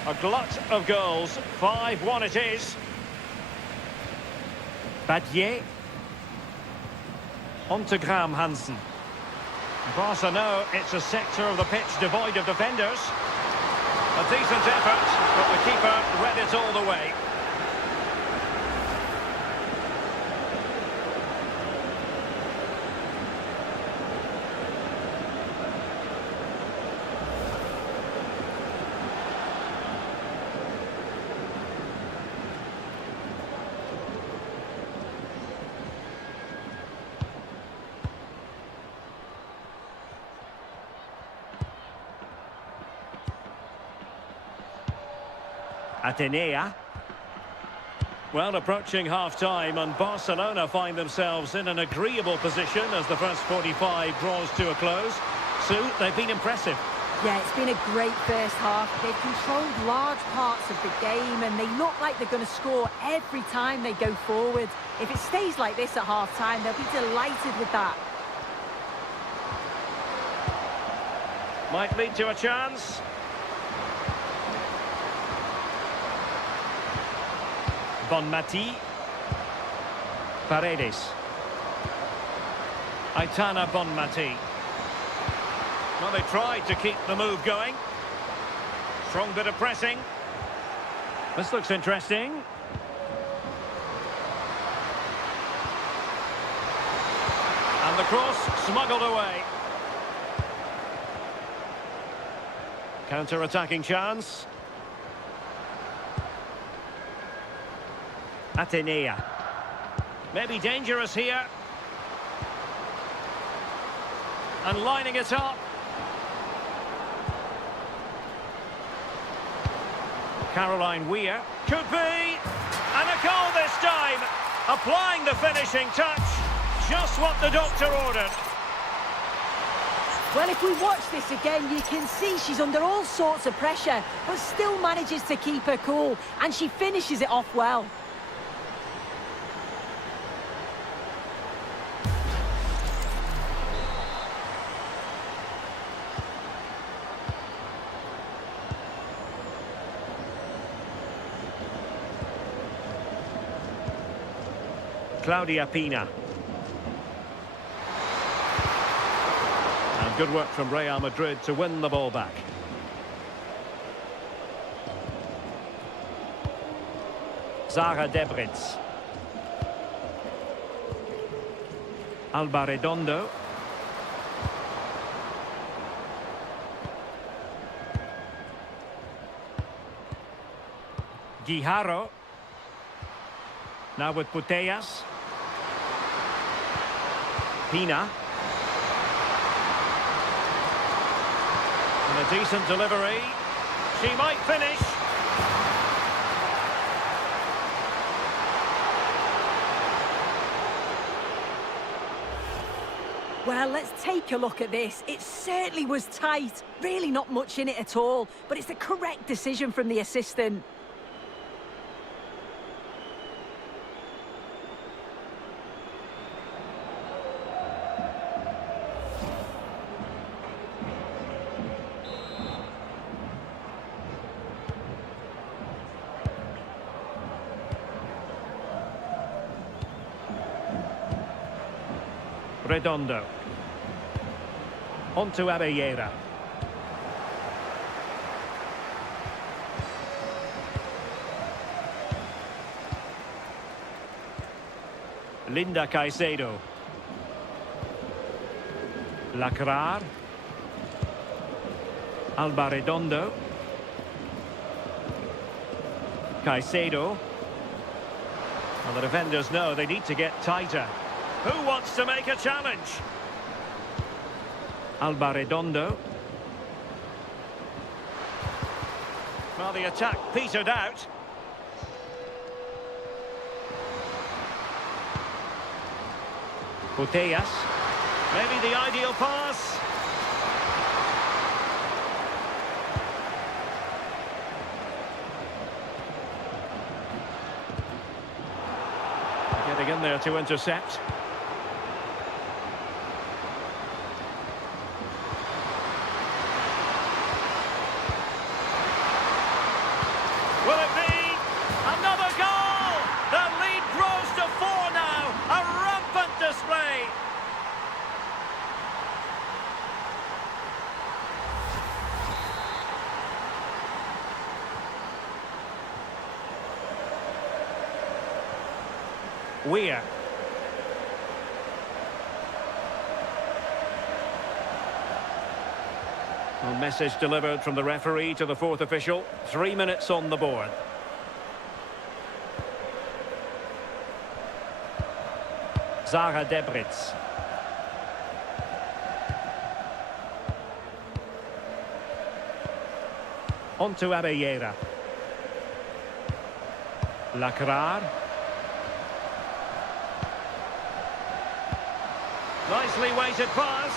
A glut of goals. 5-1 it is. Badier. On to Graham Hansen. Barca know it's a sector of the pitch devoid of defenders. A decent effort, but the keeper read it all the way. Atenea. Well, approaching half-time, and Barcelona find themselves in an agreeable position as the first 45 draws to a close. Sue, they've been impressive. Yeah, it's been a great first half. They've controlled large parts of the game, and they look like they're going to score every time they go forward. If it stays like this at half-time, they'll be delighted with that. Might lead to a chance. Bonmati. Paredes. Aitana Bonmati. Well, they tried to keep the move going. Strong bit of pressing. This looks interesting. And the cross smuggled away. Counter-attacking chance. Atenea. Maybe dangerous here. And lining it up. Caroline Weir. Could be. And a goal this time. Applying the finishing touch. Just what the doctor ordered. Well, if we watch this again, you can see she's under all sorts of pressure, but still manages to keep her cool. And she finishes it off well. Claudia Pina. And good work from Real Madrid to win the ball back. Zara Debritz. Alba Redondo. Guijarro. Now with Putellas. Pina. And a decent delivery. She might finish. Well, let's take a look at this. It certainly was tight. Really not much in it at all. But it's the correct decision from the assistant. Redondo. On to Abellera. Linda Caicedo. Lacrar. Alba Redondo. Caicedo. Well, the defenders know they need to get tighter. Who wants to make a challenge? Alba Redondo. Well, the attack petered out. Putellas. Maybe the ideal pass. Getting in there to intercept. Will it be another goal? The lead grows to 4 now. A rampant display. Weir. Well, message delivered from the referee to the fourth official. 3 minutes on the board. Zara Debritz. On to Abellera. Lacrar. Nicely weighted pass.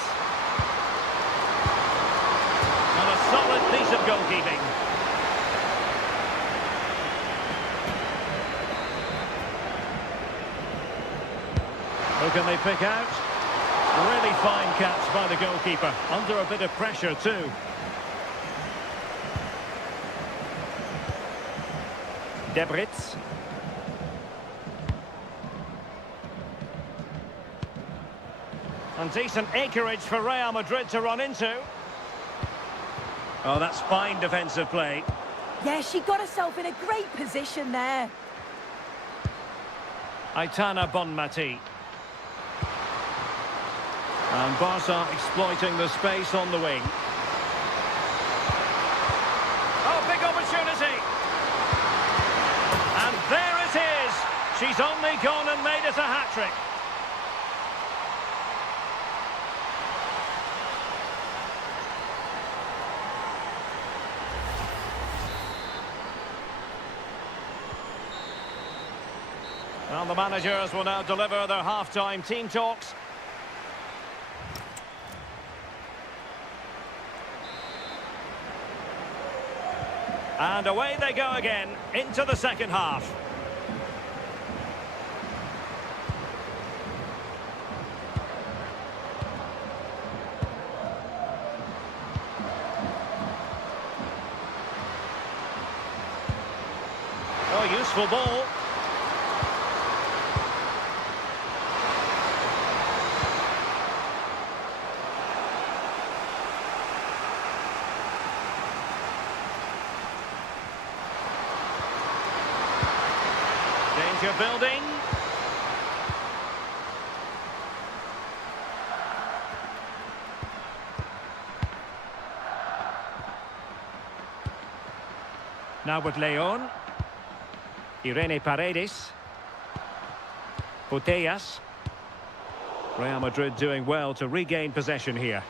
And a solid piece of goalkeeping. Who can they pick out? Really fine catch by the goalkeeper. Under a bit of pressure too. Debritz. And decent acreage for Real Madrid to run into. Oh, that's fine defensive play. Yeah, she got herself in a great position there. Aitana Bonmati. And Barca exploiting the space on the wing. Oh, big opportunity. And there it is. She's only gone and made it a hat-trick. Well, the managers will now deliver their half-time team talks. And away they go again, into the second half. Oh, useful ball. Danger building. Now with Leon. Irene Paredes. Putellas. Real Madrid doing well to regain possession here.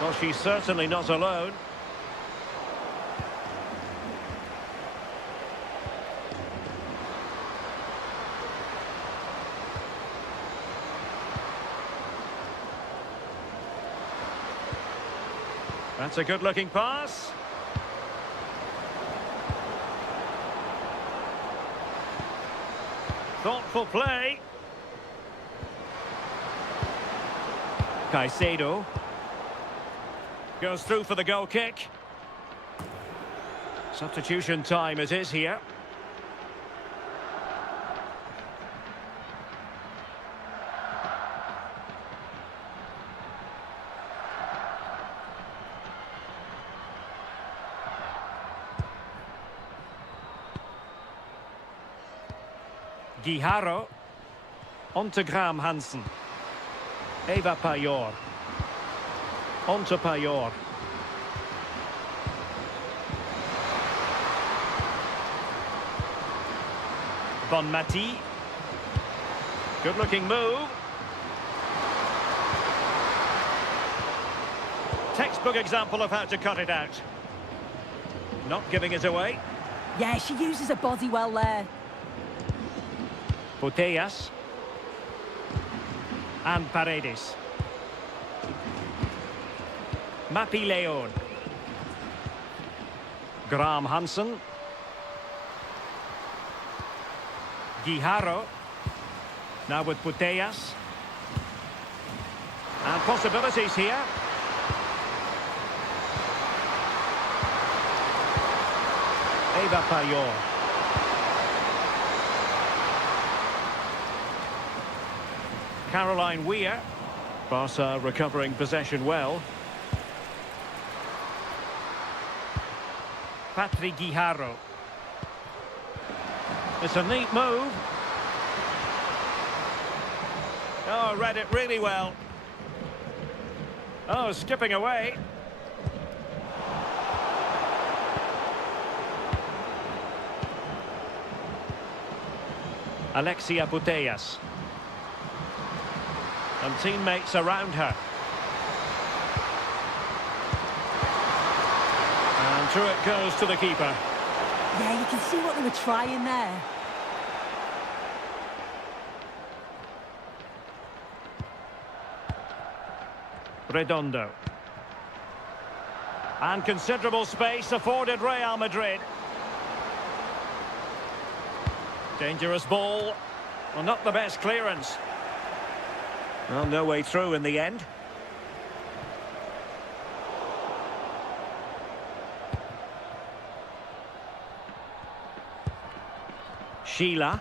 Well, she's certainly not alone. That's a good-looking pass. Thoughtful play. Caicedo. Goes through for the goal kick. Substitution time it is here. Guijarro. On to Graham Hansen. Eva Payor. On to Payor. Bonmati. Good looking move. Textbook example of how to cut it out. Not giving it away. Yeah, she uses her body well there. Putellas. And Paredes. Mapi Leon. Graham Hansen. Guijarro. Now with Putellas. And possibilities here. Eva Payor. Caroline Weir. Barca recovering possession well. Patrick Guijarro. It's a neat move. Oh, read it really well. Oh, skipping away. Alexia Putellas. And teammates around her. And through it goes to the keeper. Yeah, you can see what they were trying there. Redondo. And considerable space afforded Real Madrid. Dangerous ball. Well, not the best clearance. Well, no way through in the end. Sheila.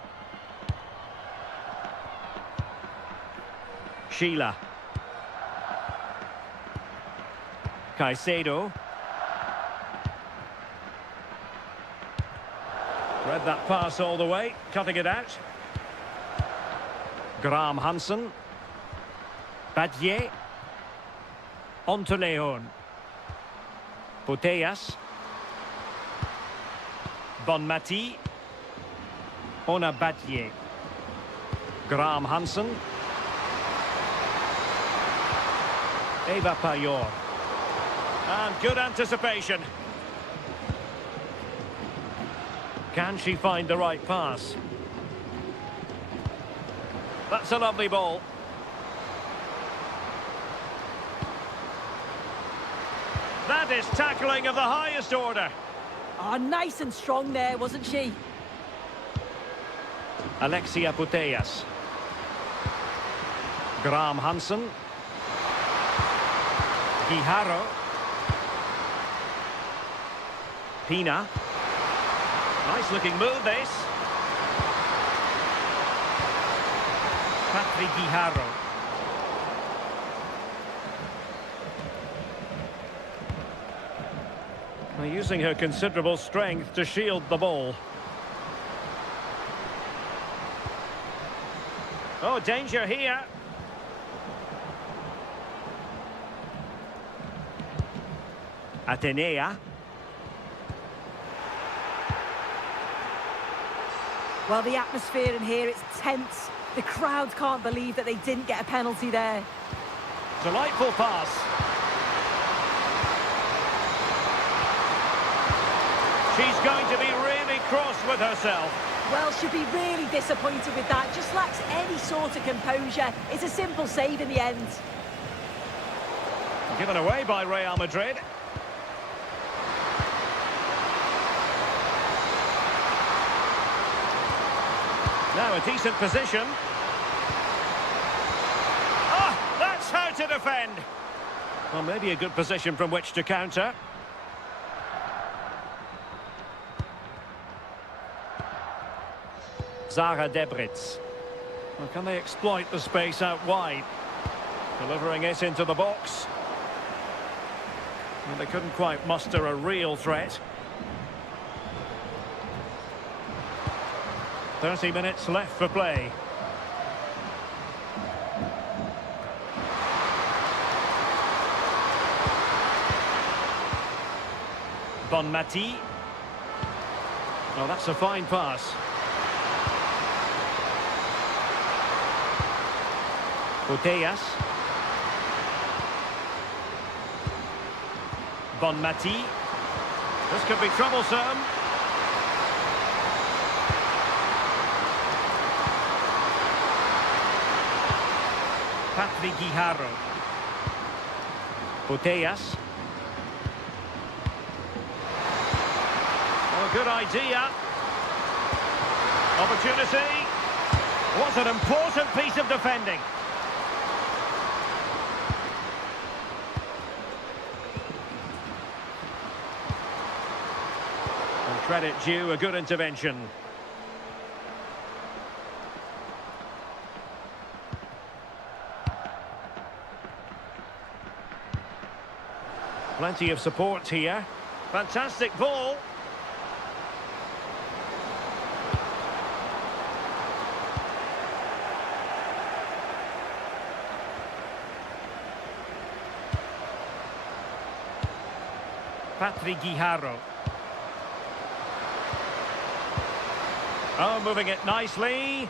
Caicedo. Read that pass all the way, cutting it out. Graham Hansen. Badie. On to Leon. Putellas. Bonmati. Ona Badie. Graham Hansen. Eva Payor. And good anticipation. Can she find the right pass? That's a lovely ball. That is tackling of the highest order. Oh, nice and strong there, wasn't she? Alexia Putellas. Graham Hansen. Guijarro. Pina. Nice looking move, this. Patrick Guijarro. Using her considerable strength to shield the ball. Oh, danger here. Atenea. Well, the atmosphere in here, it's tense. The crowd can't believe that they didn't get a penalty there. Delightful pass. She's going to be really cross with herself. Well, she'll be really disappointed with that. Just lacks any sort of composure. It's a simple save in the end. Given away by Real Madrid. Now a decent position. Ah, that's how to defend. Well, maybe a good position from which to counter. Zara Debritz. Well, can they exploit the space out wide? Delivering it into the box. And they couldn't quite muster a real threat. 30 minutes left for play. Bonmati. Oh, that's a fine pass. Putellas. Bonmati. This could be troublesome. Patrick Guijarro. Putellas. Oh, good idea. Opportunity. What an important piece of defending. And credit due, a good intervention. Plenty of support here. Fantastic ball. Patrick Guijarro. Oh, moving it nicely.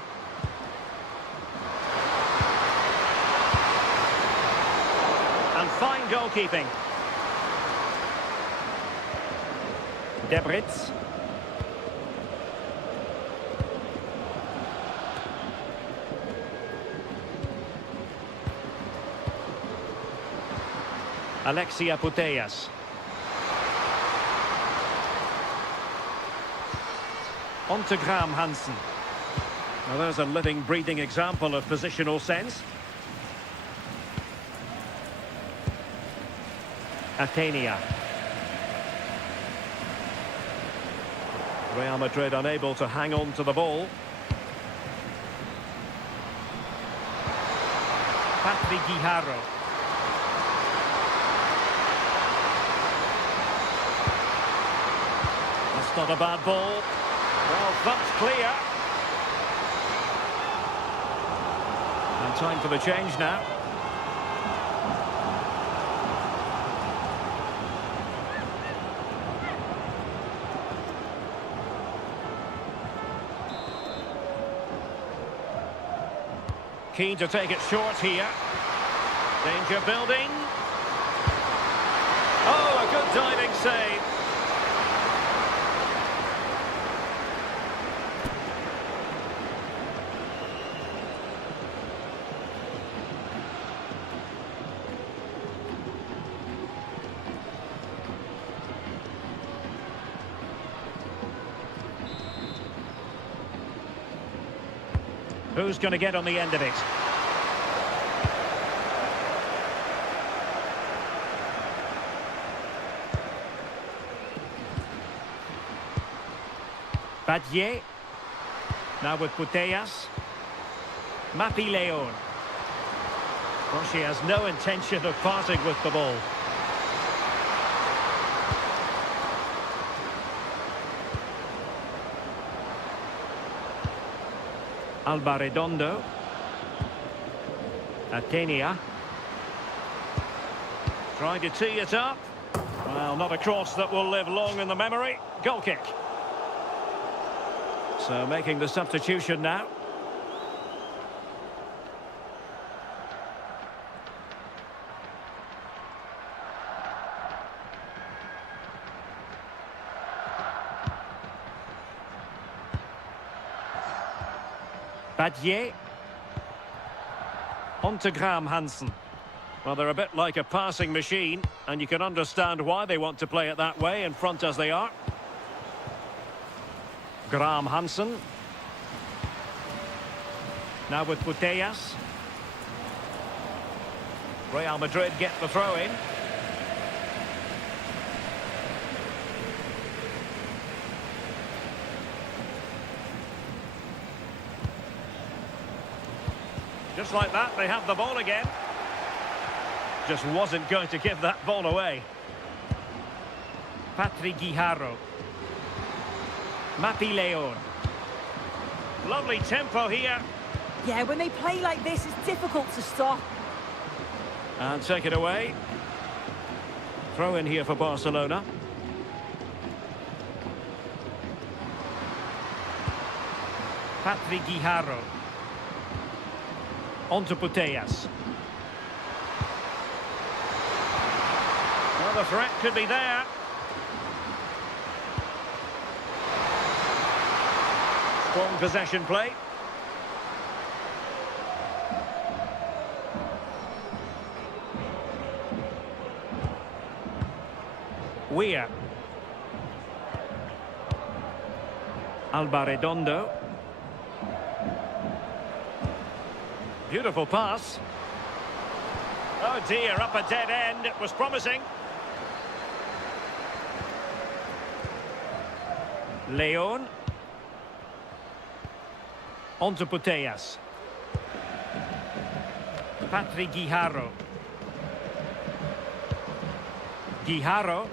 And fine goalkeeping. Debritz. Alexia Putellas. On to Graham Hansen. Well, there's a living, breathing example of positional sense. Atenia. Real Madrid unable to hang on to the ball. Patrick Guijarro. That's not a bad ball. Well, thumped clear. And time for the change now. Keen to take it short here. Danger building. Oh, a good diving save. Who's going to get on the end of it? Badie. Now with Putellas. Mapi Leon. Well, she has no intention of parting with the ball. Alba Redondo. Atenia. Trying to tee it up. Well, not a cross that will live long in the memory. Goal kick. So making the substitution now. Badie. On to Graham Hansen. Well, they're a bit like a passing machine, and you can understand why they want to play it that way, in front as they are. Graham Hansen. Now with Putellas. Real Madrid get the throw in. Just like that, they have the ball again. Just wasn't going to give that ball away. Patrick Guijarro. Mapi Leon. Lovely tempo here. Yeah, when they play like this, it's difficult to stop. And take it away. Throw in here for Barcelona. Patrick Guijarro. On to Putellas. Well, the threat could be there. Strong possession play. Weir. Alba Redondo. Beautiful pass. Oh dear, up a dead end. It was promising. Leon. On to Putellas. Patrick Guijarro. Guijarro.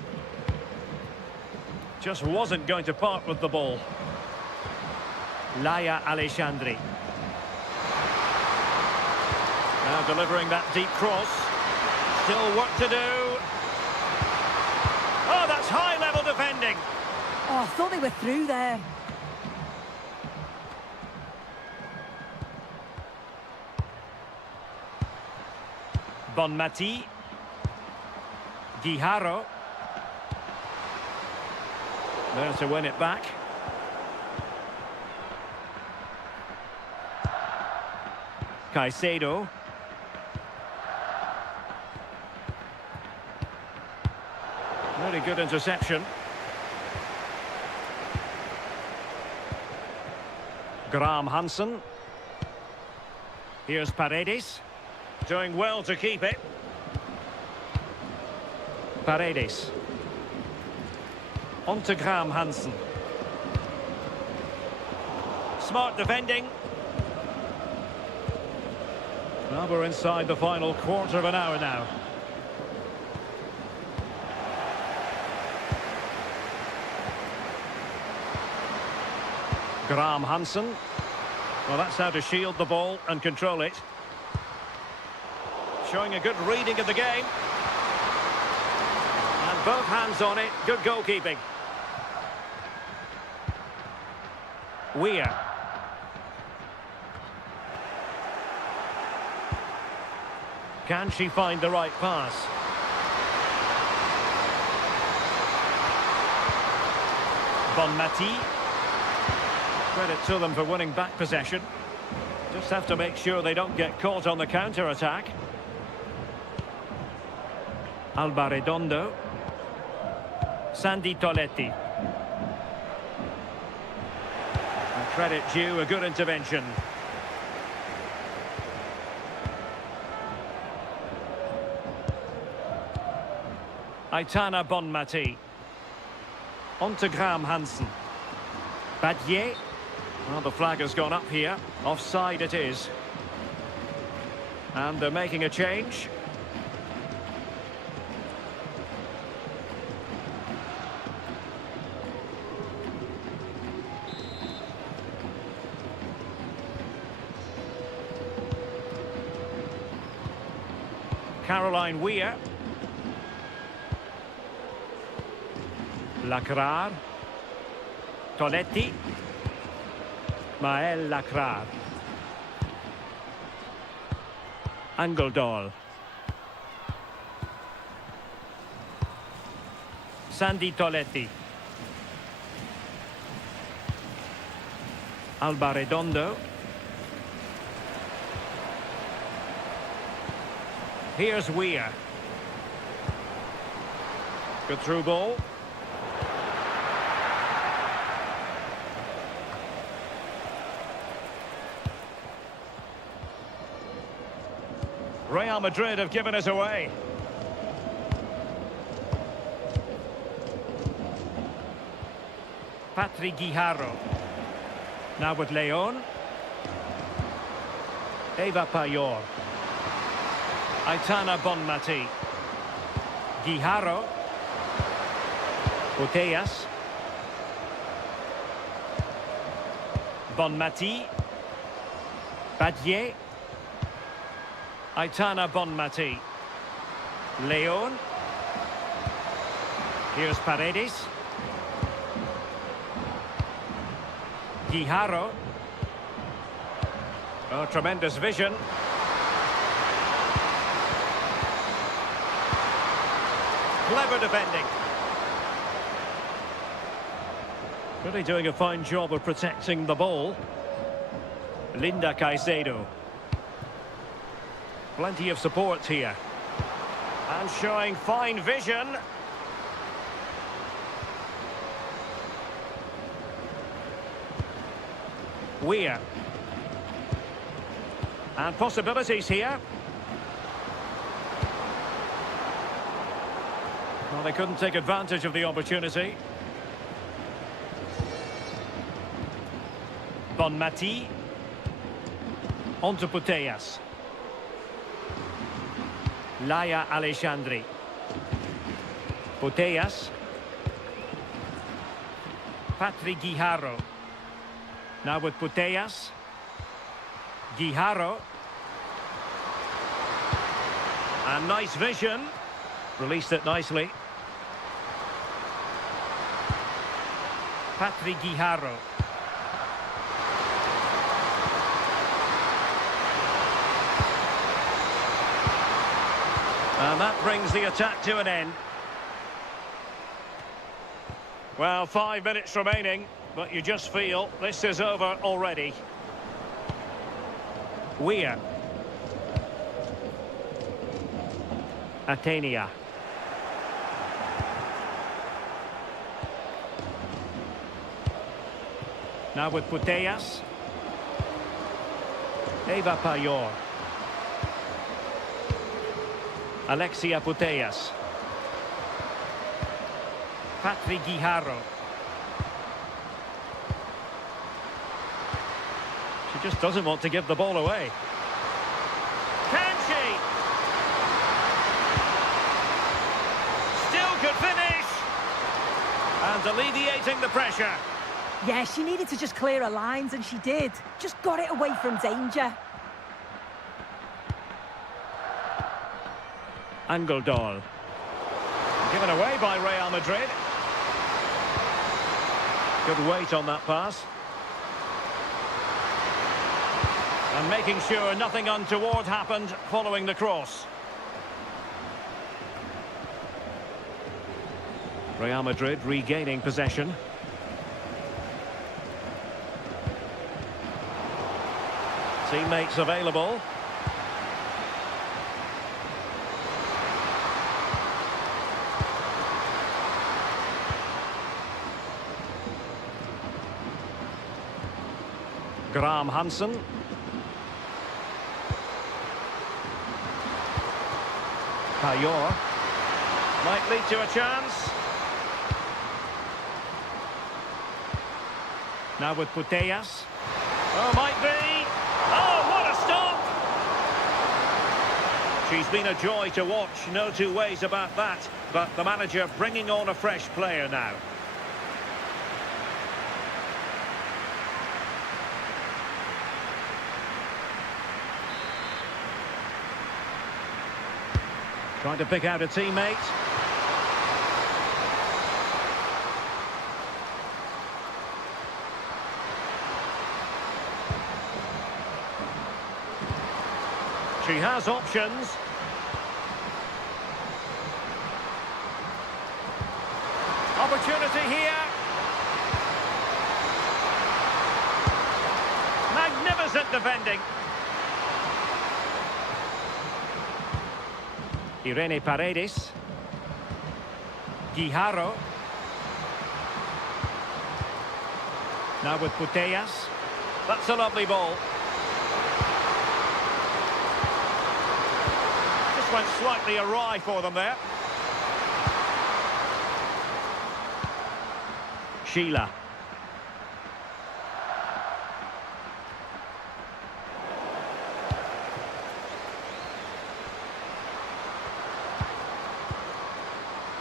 Just wasn't going to part with the ball. Laia Alexandri. Now delivering that deep cross. Still work to do. Oh, that's high-level defending. Oh, I thought they were through there. Bonmati. Guijarro. There to win it back. Caicedo. Very good interception. Graham Hansen. Here's Paredes. Doing well to keep it. Paredes. On to Graham Hansen. Smart defending. Well, we're inside the final quarter of an hour now. Graham Hansen. Well, that's how to shield the ball and control it. Showing a good reading of the game. And both hands on it. Good goalkeeping. Weir. Can she find the right pass? Bonmati. Credit to them for winning back possession. Just have to make sure they don't get caught on the counter-attack. Alba Redondo. Sandy Toletti. And credit due, a good intervention. Aitana Bonmati. On to Graham Hansen. Badier. Well, the flag has gone up here. Offside it is. And they're making a change. Caroline Weir. Lacrar. Toletti. Maël Lacrar. Angeldal. Sandy Toletti. Alba Redondo. Here's Weir. Good through ball. Real Madrid have given us away. Patrick Guijarro. Now with Leon. Eva Payor. Aitana Bonmati. Guijarro. Putellas. Bonmati. Badier. Aitana Bonmati. Leon. Here's Paredes. Guijarro. Oh, tremendous vision. Clever defending. Really doing a fine job of protecting the ball. Linda Caicedo. Plenty of support here. And showing fine vision. Weir. And possibilities here. Well, they couldn't take advantage of the opportunity. Bonmati. On to Putellas. Laia Alexandri. Putellas. Patrick Guijarro. Now with Putellas. Guijarro. And nice vision. Released it nicely. Patrick Guijarro. And that brings the attack to an end. Well, 5 minutes remaining, but you just feel this is over already. Weir. Atenia. Now with Putellas. Eva Payor. Alexia Putellas. Patrick Guijarro. She just doesn't want to give the ball away. Can she? Still could finish. And alleviating the pressure. Yeah, she needed to just clear her lines, and she did. Just got it away from danger. Angeldal. Given away by Real Madrid. Good weight on that pass. And making sure nothing untoward happened following the cross. Real Madrid regaining possession. Teammates available. Graham Hansen. Payor. Might lead to a chance. Now with Putellas. Oh, might be. Oh, what a stop! She's been a joy to watch, no two ways about that. But the manager bringing on a fresh player now. Trying to pick out a teammate. She has options. Opportunity here. Magnificent defending. Irene Paredes. Guijarro. Now with Putellas. That's a lovely ball. Just went slightly awry for them there. Sheila.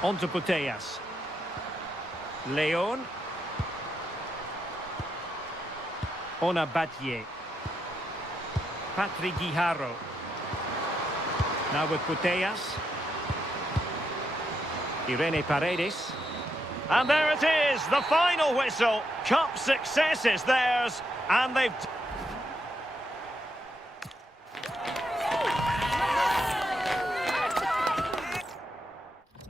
On to Putellas. Leon. Ona Batlle. Patrick Guijarro. Now with Putellas. Irene Paredes. And there it is, the final whistle. Cup success is theirs, and they've...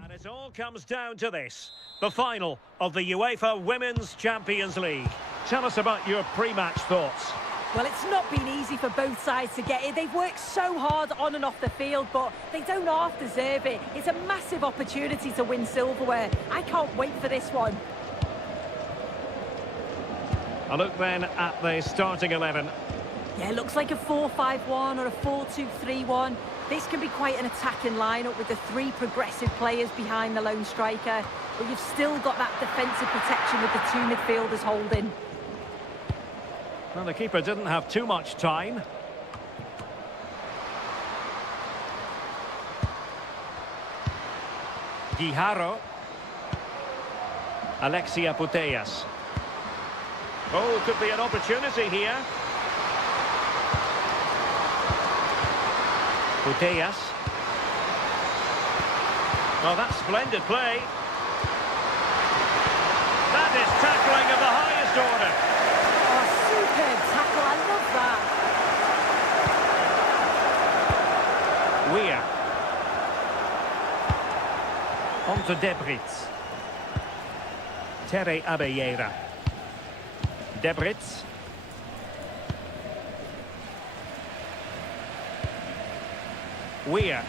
And it all comes down to this, the final of the UEFA Women's Champions League. Tell us about your pre-match thoughts. Well, it's not been easy for both sides to get it. They've worked so hard on and off the field, but they don't half deserve it. It's a massive opportunity to win silverware. I can't wait for this one. A look then at the starting 11. Yeah, it looks like a 4-5-1 or a 4-2-3-1. This can be quite an attacking lineup with the three progressive players behind the lone striker, but you've still got that defensive protection with the two midfielders holding. Well, the keeper didn't have too much time. Guijarro. Alexia Putellas. Oh, could be an opportunity here. Putellas. Oh, that's splendid play. That is tackling of the highest order. Superb tackle, I love that. Weir. On to Debritz. Tere Abelleira. Debritz. Weir.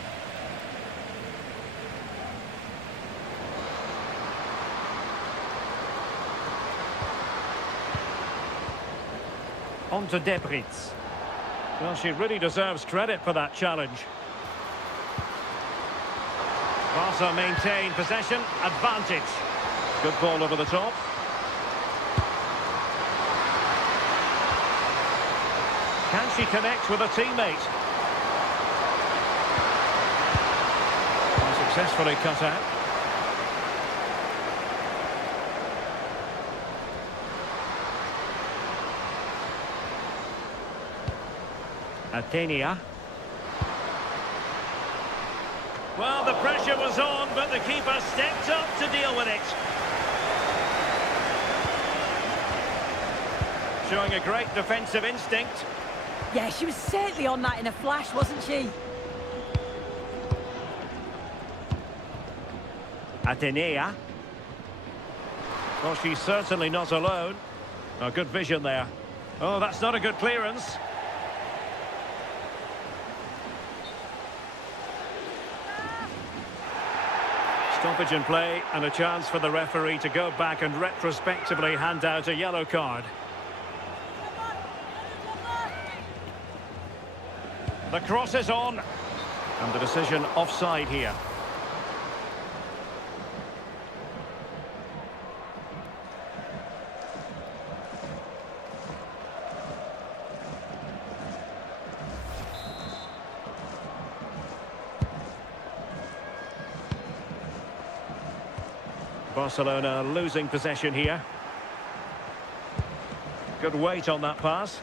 On to Debritz. Well, she really deserves credit for that challenge. Barca maintain possession, advantage. Good ball over the top. Can she connect with a teammate? Successfully cut out. Atenia. Well, the pressure was on, but the keeper stepped up to deal with it. Showing a great defensive instinct. Yeah, she was certainly on that in a flash, wasn't she? Atenea. Well, she's certainly not alone. Oh, good vision there. Oh, that's not a good clearance. Stoppage in play and a chance for the referee to go back and retrospectively hand out a yellow card. The cross is on. And the decision offside here. Barcelona losing possession here. Good weight on that pass.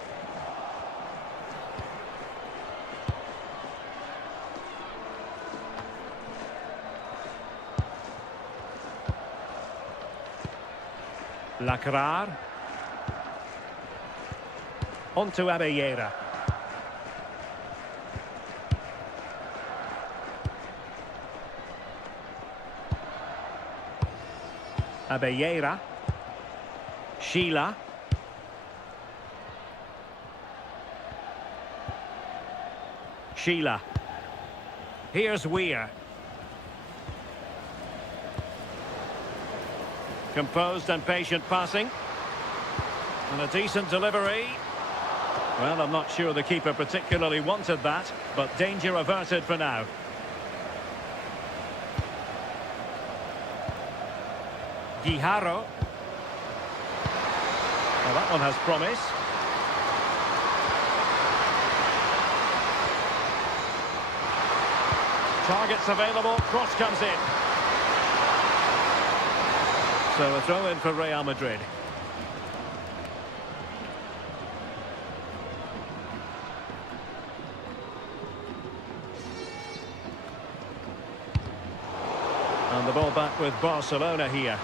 Lacrar. On to Abelleira. Abelleira. Sheila. Sheila. Here's Weir. Composed and patient passing. And a decent delivery. Well, I'm not sure the keeper particularly wanted that, but danger averted for now. Guijarro. Well, that one has promise. Targets available, cross comes in. So a throw in for Real Madrid. And the ball back with Barcelona here.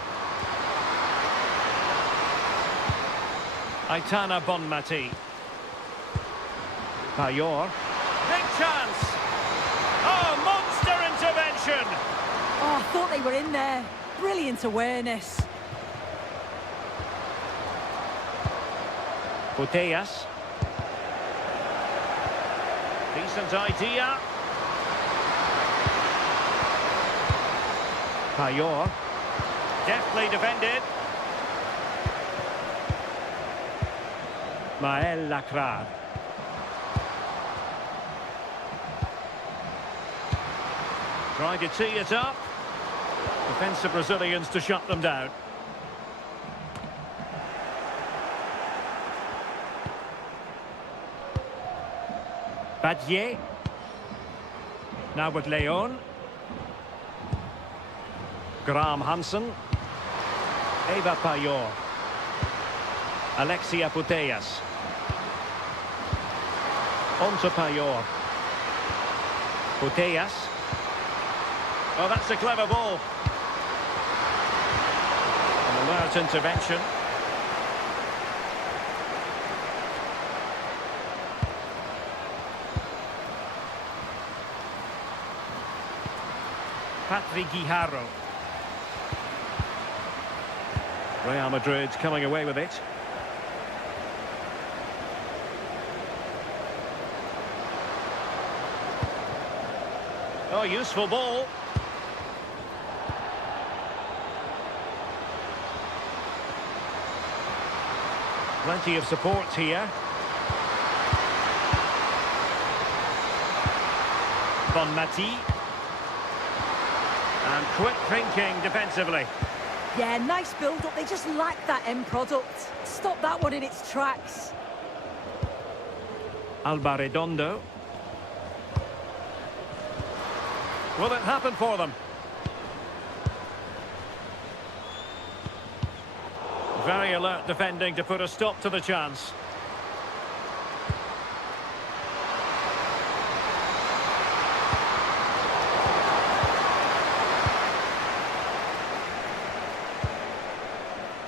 Aitana Bonmati. Payor. Big chance. Oh, monster intervention. Oh, I thought they were in there. Brilliant awareness. Putellas. Decent idea. Payor. Deftly defended. Mael Lacrar. Trying to tee it up. Defensive Brazilians to shut them down. Badier. Now with Leon. Graham Hansen. Eva Payor. Alexia Putellas. On to Payor. Putellas. Oh, that's a clever ball. An alert intervention. Patrick Guijarro. Real Madrid coming away with it. Oh, useful ball. Plenty of support here. Bonmati. And quick thinking defensively. Yeah, nice build-up. They just lack that end product. Stop that one in its tracks. Alba Redondo. Will it happen for them? Very alert defending to put a stop to the chance.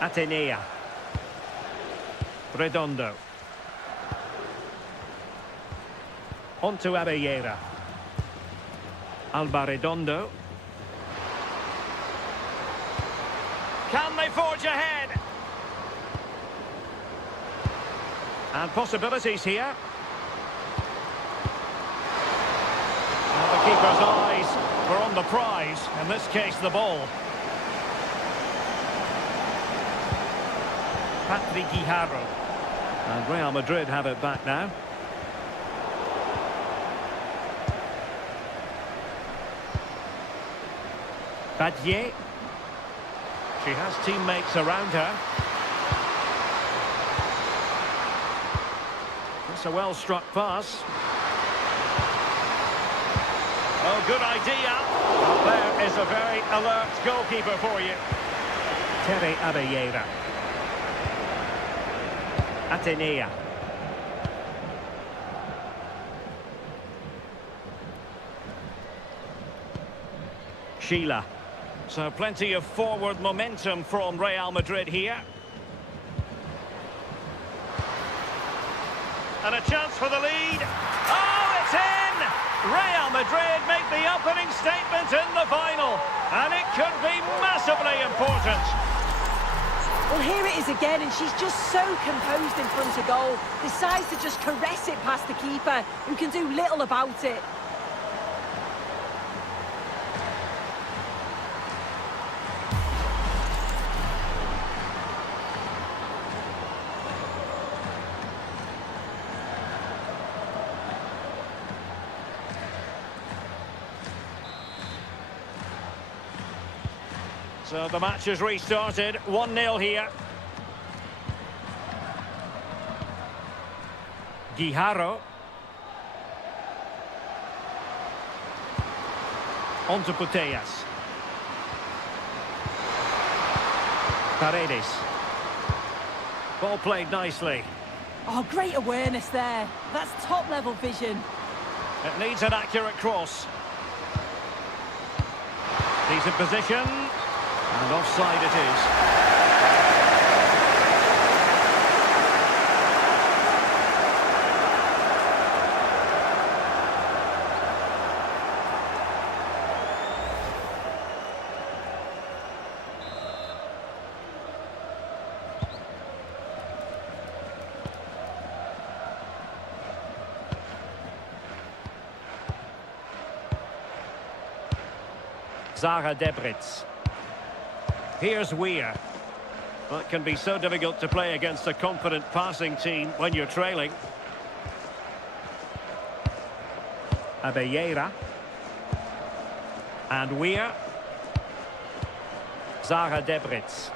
Atenea. Redondo. On to Abellera. Alba Redondo. Can they forge ahead? And possibilities here. And the keeper's eyes were on the prize, in this case the ball. Patrick Guijarro. And Real Madrid have it back now. Badier. She has teammates around her. It's a well-struck pass. Oh, good idea. Well, there is a very alert goalkeeper for you. Tere Abellera. Atenea. Sheila. So plenty of forward momentum from Real Madrid here. And a chance for the lead. Oh, it's in! Real Madrid make the opening statement in the final. And it could be massively important. Well, here it is again, and she's just so composed in front of goal. Decides to just caress it past the keeper, who can do little about it. So the match has restarted, 1-0 here. Guijarro. On to Putellas. Paredes. Ball played nicely. Oh, great awareness there. That's top-level vision. It needs an accurate cross. Decent position. And offside it is. Zaha Debritz. Here's Weir. Well, it can be so difficult to play against a confident passing team when you're trailing. Abelleira. And Weir. Zaha Debritz.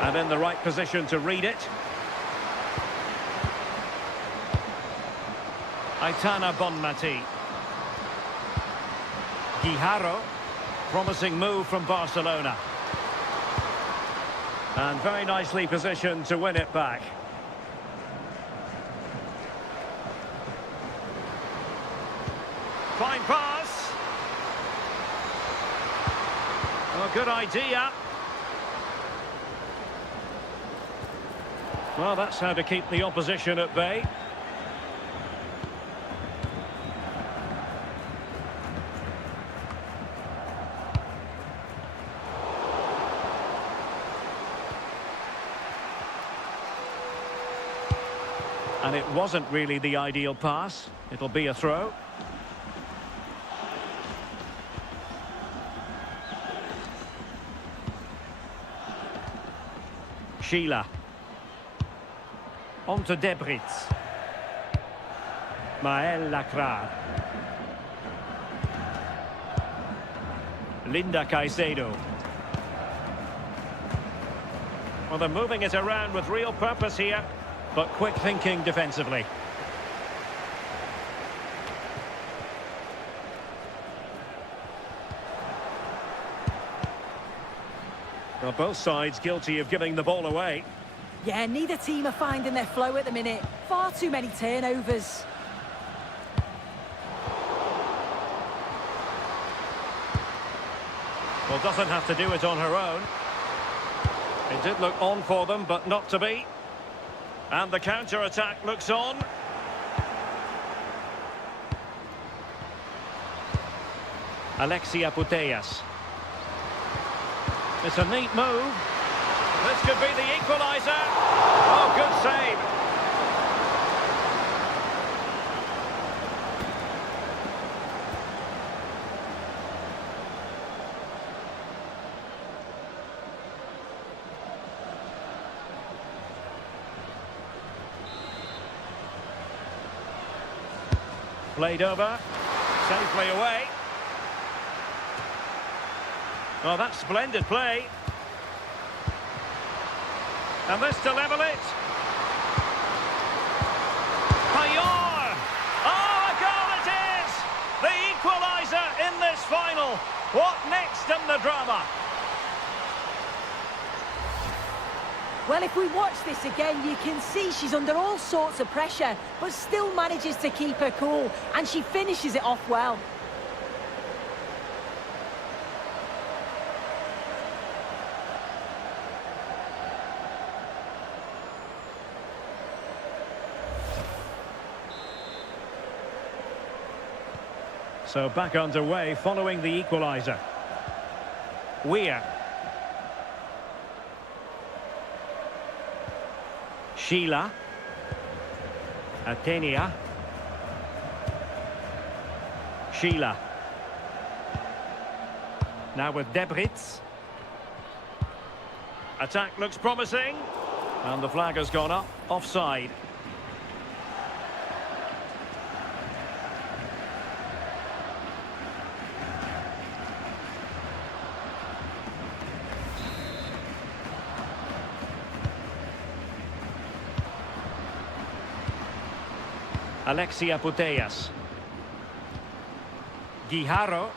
And in the right position to read it. Aitana Bonmati. Guijarro. Promising move from Barcelona. And very nicely positioned to win it back. Fine pass. Oh, good idea. Well, that's how to keep the opposition at bay. And it wasn't really the ideal pass. It'll be a throw. Sheila. On to Debritz. Maël Lacrar. Linda Caicedo. Well, they're moving it around with real purpose here. But quick thinking defensively. Well, both sides guilty of giving the ball away. Yeah, neither team are finding their flow at the minute. Far too many turnovers. Well, doesn't have to do it on her own. It did look on for them, but not to be. And the counter-attack looks on. Alexia Putellas. It's a neat move. This could be the equaliser. Oh, good save. Played over, safely away. Oh, that's splendid play. And this to level it. Payor! Oh, a goal it is! The equaliser in this final. What next in the drama? Well, if we watch this again, you can see she's under all sorts of pressure, but still manages to keep her cool, and she finishes it off well. So back underway following the equaliser. Weir. Sheila. Atenia. Sheila. Now with Debritz. Attack looks promising. And the flag has gone up. Offside. Alexia Putellas. Guijarro.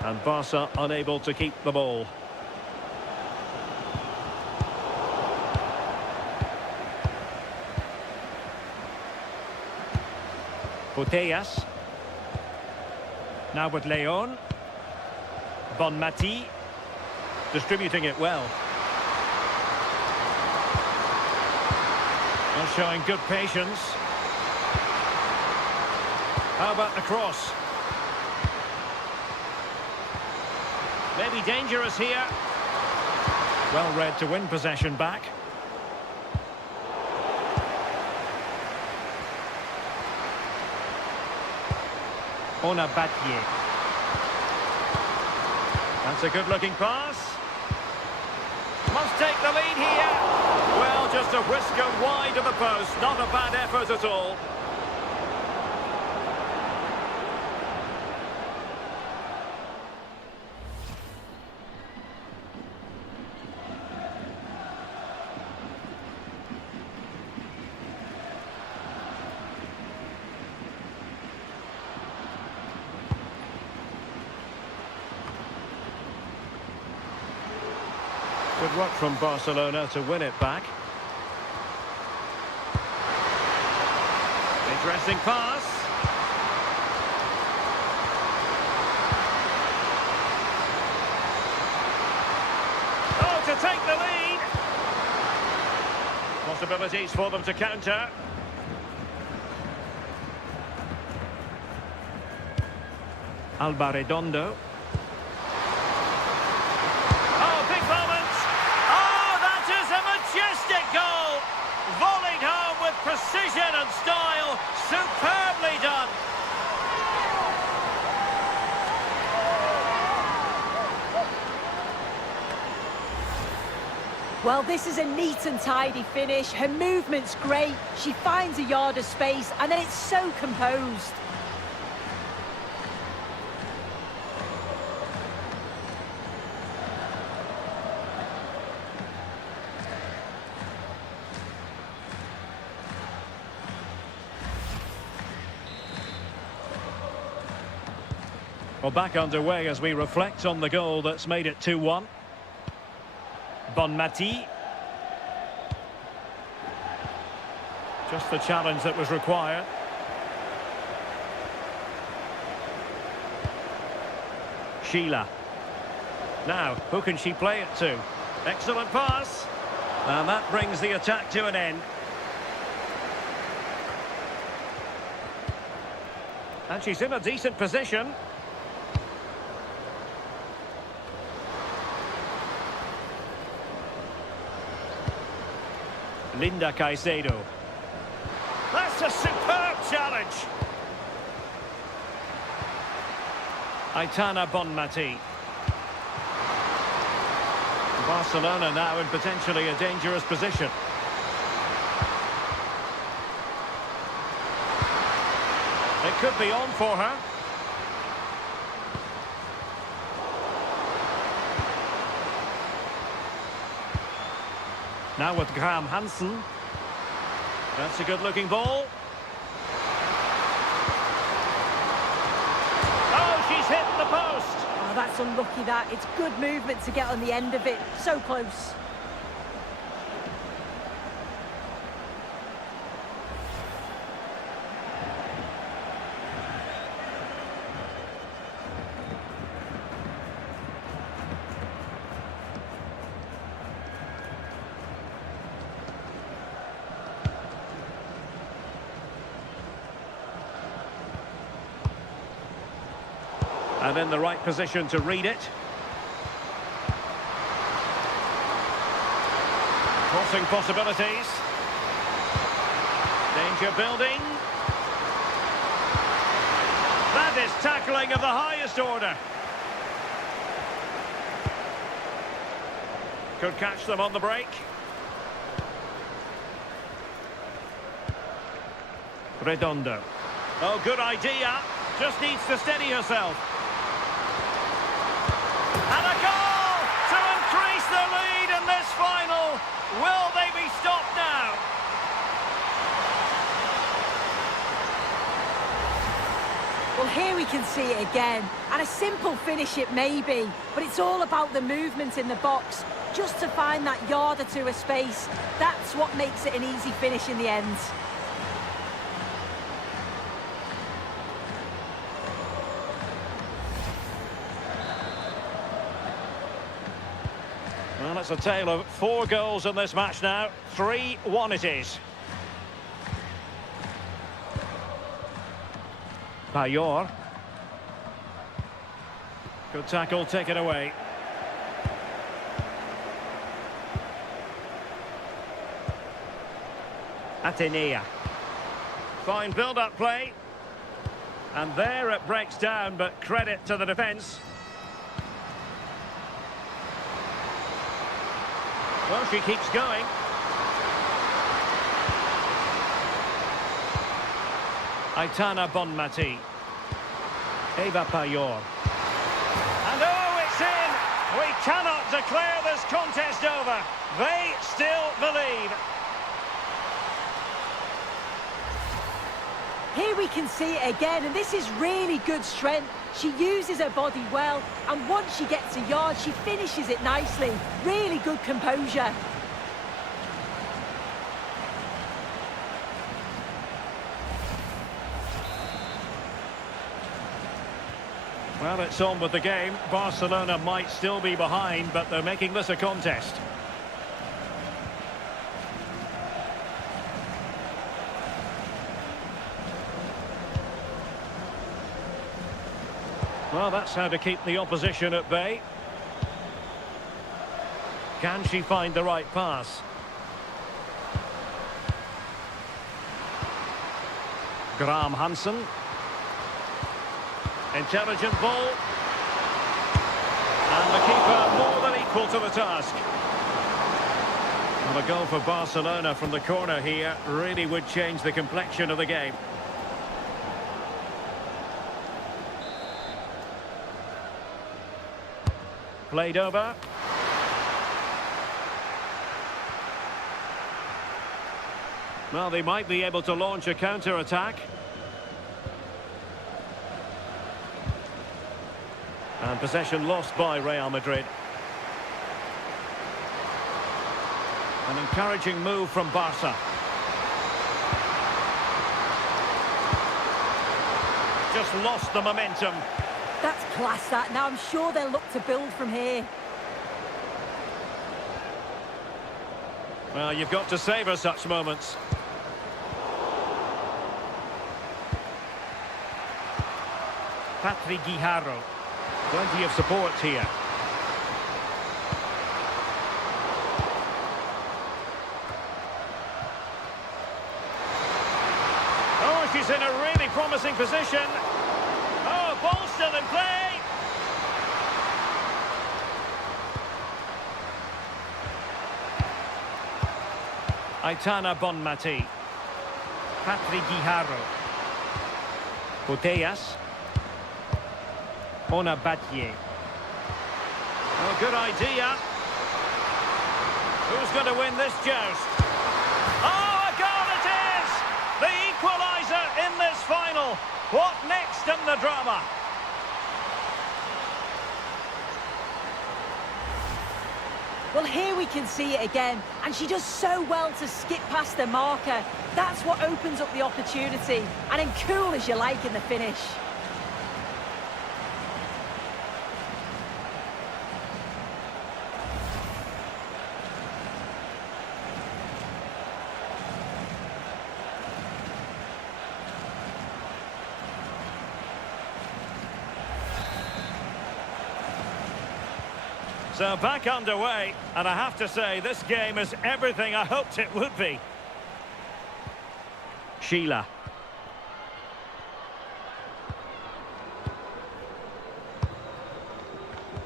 And Barca unable to keep the ball. Putellas. Now with Leon. Bonmati. Distributing it well. Well, showing good patience. How about the cross? Maybe dangerous here. Well read to win possession back. Onabatier. That's a good-looking pass. Must take the lead here. Well, just a whisker wide of the post. Not a bad effort at all. Good work from Barcelona to win it back. Interesting pass. Oh, to take the lead. Possibilities for them to counter. Alba Redondo. Goal, volleyed home with precision and style, superbly done. Well, this is a neat and tidy finish. Her movement's great. She finds a yard of space and then it's so composed. Well, back underway as we reflect on the goal that's made it 2-1. Bonmati. Just the challenge that was required. Sheila. Now, who can she play it to? Excellent pass. And that brings the attack to an end. And she's in a decent position. Linda Caicedo. That's a superb challenge. Aitana Bonmati. Barcelona now in potentially a dangerous position. It could be on for her. Now with Graham Hansen. That's a good-looking ball. Oh, she's hit the post. Oh, that's unlucky that. It's good movement to get on the end of it. So close. And in the right position to read it. Crossing possibilities. Danger building. That is tackling of the highest order. Could catch them on the break. Redondo. Oh, good idea. Just needs to steady herself. And a goal to increase the lead in this final. Will they be stopped now? Well, here we can see it again. And a simple finish it may be, but it's all about the movement in the box. Just to find that yard or two of space. That's what makes it an easy finish in the end. Well, it's a tale of 4 goals in this match now. 3-1 it is. Payor. Good tackle taken away. Atenea. Fine build-up play. And there it breaks down, but credit to the defence. Well, she keeps going. Aitana Bonmati. Eva Payor. And oh, it's in! We cannot declare this contest over. They still believe. Here we can see it again, and this is really good strength. She uses her body well, and once she gets a yard, she finishes it nicely. Really good composure. Well, it's on with the game. Barcelona might still be behind, but they're making this a contest. Well, that's how to keep the opposition at bay. Can she find the right pass? Graham Hansen. Intelligent ball. And the keeper more than equal to the task. Well, a goal for Barcelona from the corner here really would change the complexion of the game. Played over. Well, they might be able to launch a counter-attack. And possession lost by Real Madrid. An encouraging move from Barca. Just lost the momentum. That's class, that. Now I'm sure they'll look to build from here. Well, you've got to savour such moments. Patrick Guijarro. Plenty of support here. Oh, she's in a really promising position. Oh, ball still in play. Aitana Bonmati. Patrick Guijarro. Putellas. Ona Batye. Oh, good idea. Who's going to win this joust? Oh, a goal it is! The equaliser in this final. What next in the drama? Well, here we can see it again, and she does so well to skip past the marker. That's what opens up the opportunity, and then cool as you like in the finish. So back underway, and I have to say, this game is everything I hoped it would be. Sheila.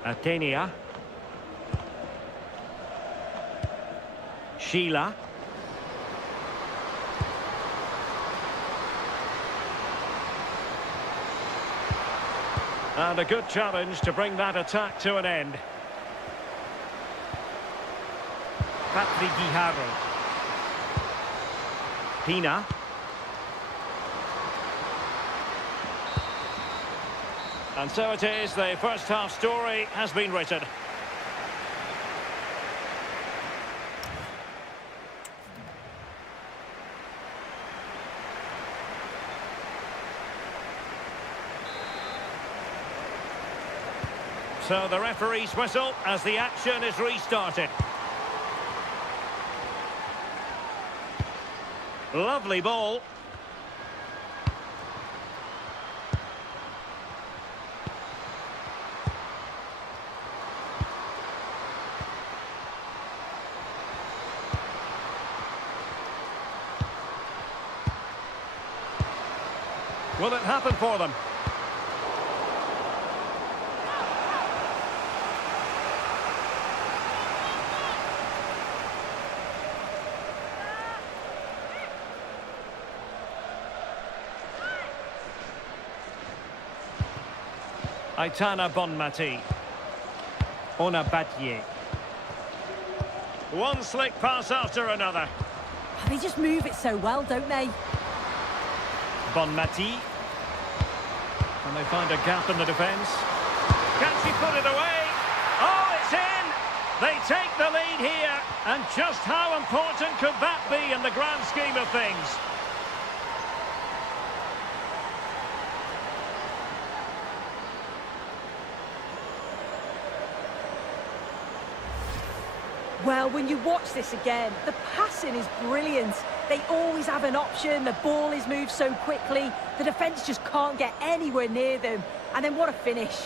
Atenea. Sheila. And a good challenge to bring that attack to an end. Patrick Guijarro. Pina. And so it is, the first half story has been written. So the referee's whistle as the action is restarted. Lovely ball. Will it happen for them? Aitana Bonmati. Ona Batye. One slick pass after another. They just move it so well, don't they? Bonmati. And they find a gap in the defence. Can she put it away? Oh, it's in! They take the lead here. And just how important could that be in the grand scheme of things? Well, when you watch this again, the passing is brilliant. They always have an option, the ball is moved so quickly, the defence just can't get anywhere near them. And then what a finish.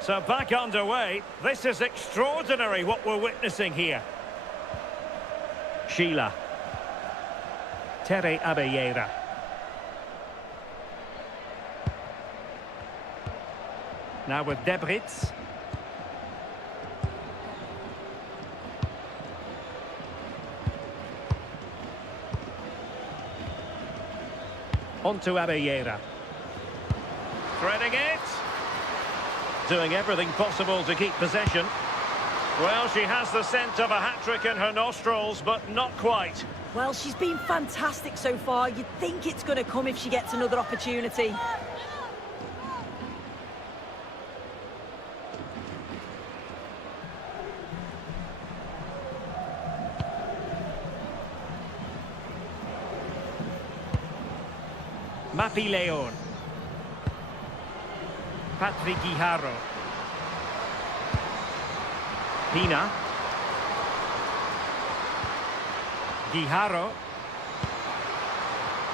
So back underway. This is extraordinary what we're witnessing here. Sheila. Tere Abelleira. Now with Debritz. On to Abelleira. Threading it. Doing everything possible to keep possession. Well, she has the scent of a hat-trick in her nostrils, but not quite. Well, she's been fantastic so far. You'd think it's going to come if she gets another opportunity. Mapi Leon. Patrick Guijarro. Pina. Guijarro.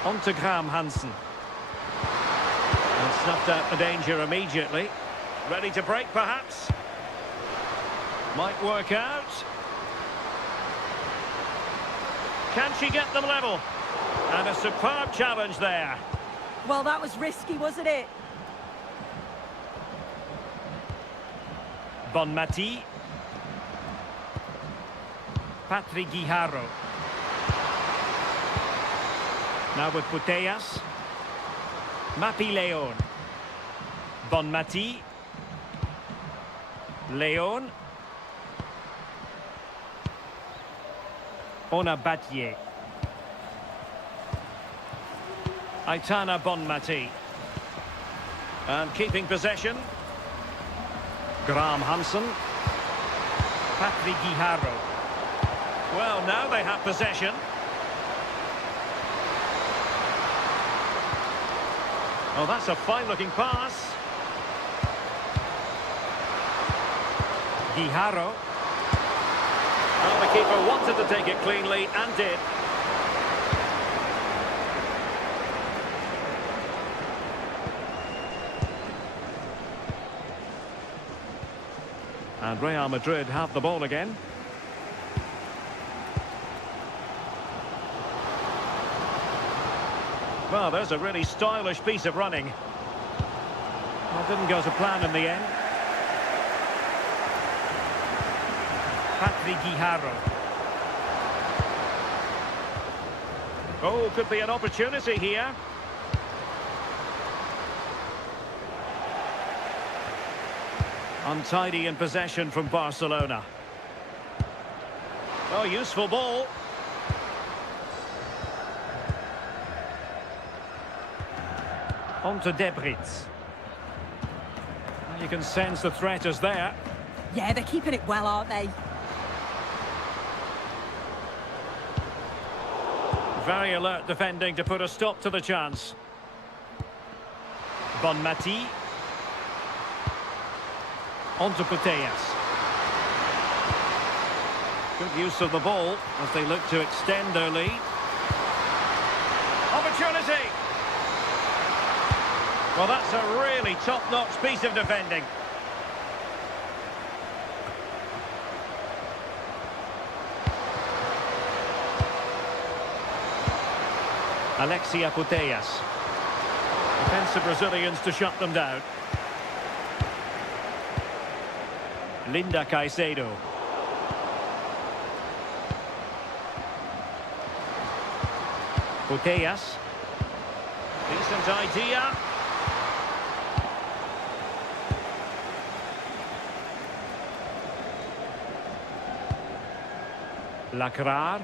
On to Graham Hansen. And snuffed out the danger immediately. Ready to break, perhaps? Might work out. Can she get them level? And a superb challenge there. Well, that was risky, wasn't it? Bonmati. Patrick Guijarro. Now with Putellas. Mapi Leon. Bonmati. Leon. Ona Batye. Aitana Bonmati. And keeping possession. Graham Hansen. Patrick Guijarro. Well, now they have possession. Oh, that's a fine-looking pass. Guijarro. Well, the keeper wanted to take it cleanly and did. And Real Madrid have the ball again. Well, there's a really stylish piece of running. Well, didn't go to plan in the end. Patrick Guijarro. Oh, could be an opportunity here. Untidy in possession from Barcelona. Oh, useful ball. On to Debritz. You can sense the threat is there. Yeah, they're keeping it well, aren't they? Very alert defending to put a stop to the chance. Bonmati. On to Putellas. Good use of the ball as they look to extend their lead. Opportunity! Well, that's a really top-notch piece of defending. Alexia Putellas. Defensive Brazilians to shut them down. Linda Caicedo. Putellas. Decent idea. Lacrar.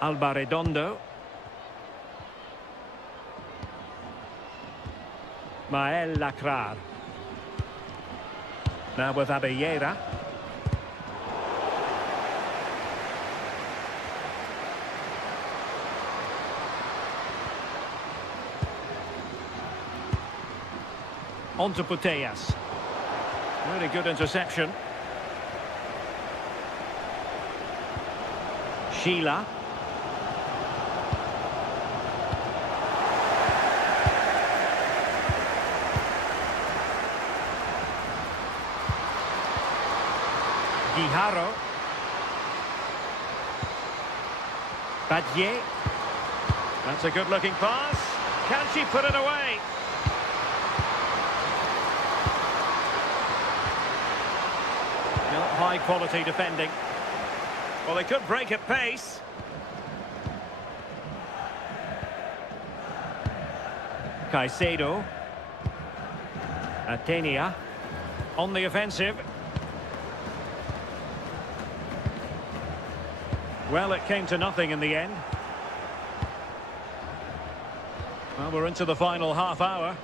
Alba Redondo. Mael Lacrar. Now with Abellera. On to Putellas. Really good interception. Sheila. Guijarro. Badie. That's a good-looking pass. Can she put it away? High-quality defending. Well, they could break at pace. Caicedo. Atenia. On the offensive. Well, it came to nothing in the end. Well, we're into the final half hour.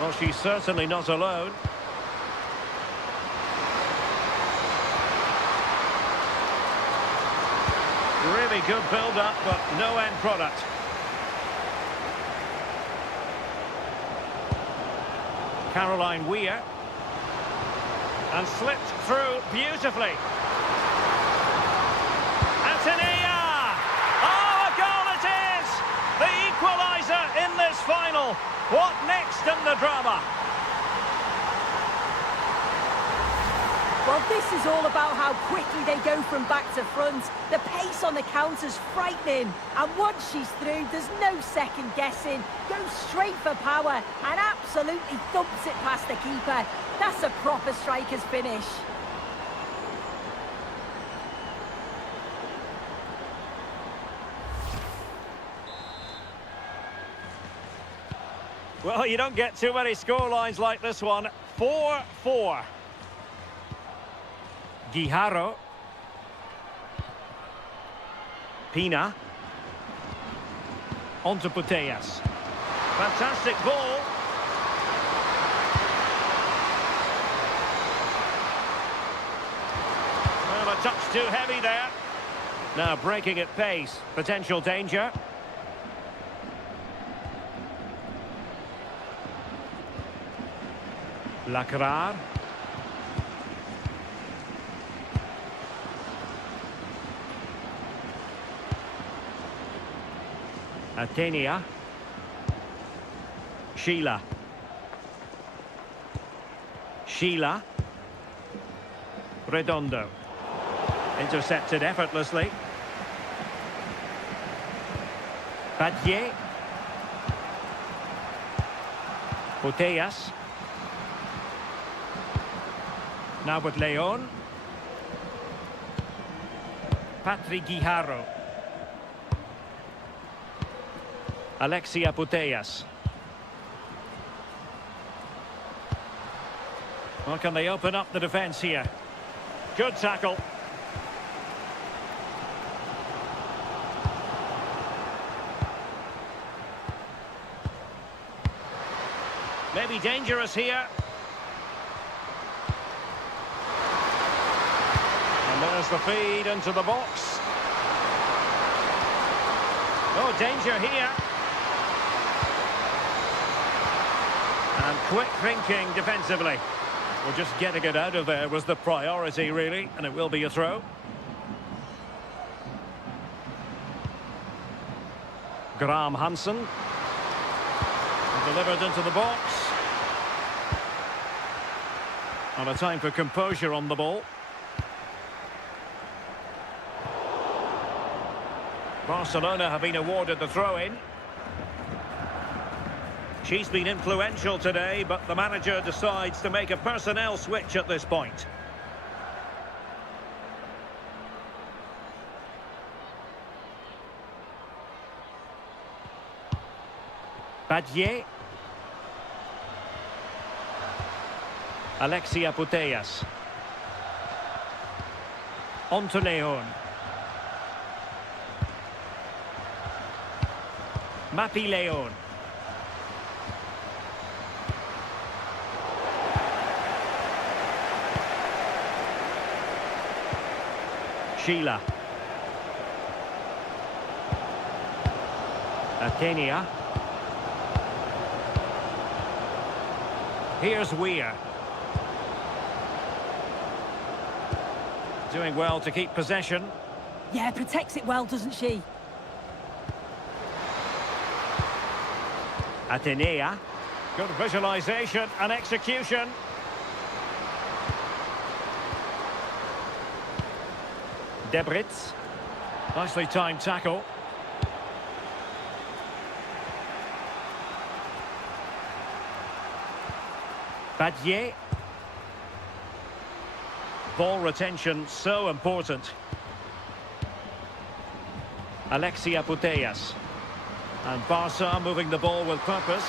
Well, she's certainly not alone. Really good build-up, but no end product. Caroline Weir. And slipped through beautifully. Antonia! Oh, a goal it is! The equaliser in this final. What next in the drama? Well, this is all about how quickly they go from back to front. The pace on the counter's frightening. And once she's through, there's no second guessing. Goes straight for power and absolutely thumps it past the keeper. That's a proper striker's finish. Well, you don't get too many scorelines like this one. 4-4. Guijarro. Pina. On to Putellas. Fantastic ball. Well, a touch too heavy there. Now breaking at pace. Potential danger. Lacrar. Atenia. Sheila. Sheila. Redondo. Intercepted effortlessly. Badie. Putellas. Now with Leon. Patrick Guijarro. Alexia Putellas. Well, can they open up the defence here? Good tackle. Maybe dangerous here. And there's the feed into the box. Oh, danger here. And quick thinking defensively. Well, just getting it out of there was the priority, really, and it will be a throw. Graham Hansen. Delivered into the box. And a time for composure on the ball. Barcelona have been awarded the throw-in. She's been influential today, but the manager decides to make a personnel switch at this point. Badie. Alexia Putellas. Onto Leon. Mapi Leon. Sheila. Athenia. Here's Weir. Doing well to keep possession. Yeah, protects it well, doesn't she? Atenea. Good visualization and execution. Debritz. Nicely timed tackle. Badie. Ball retention so important. Alexia Putellas. And Barca moving the ball with purpose.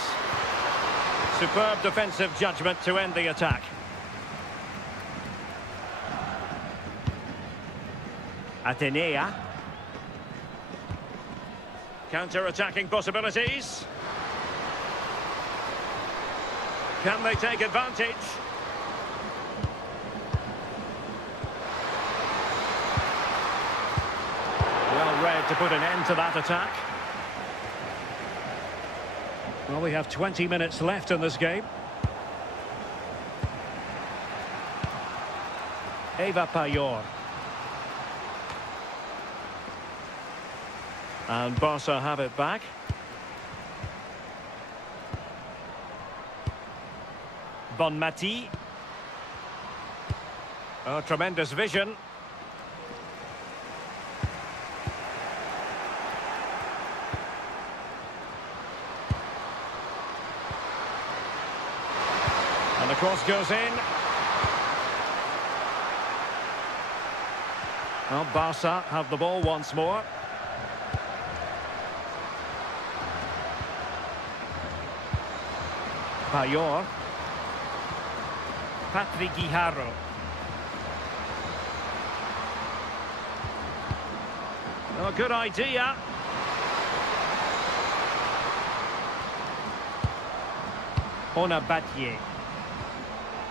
Superb defensive judgment to end the attack. Atenea. Counter-attacking possibilities. Can they take advantage? Well read to put an end to that attack. Well, we have 20 minutes left in this game. Eva Payor. And Barca have it back. Bonmati. Oh, tremendous vision. And the cross goes in. Well, Barca have the ball once more. Payor. Patrick Guijarro. Oh, good idea. Ona Badie.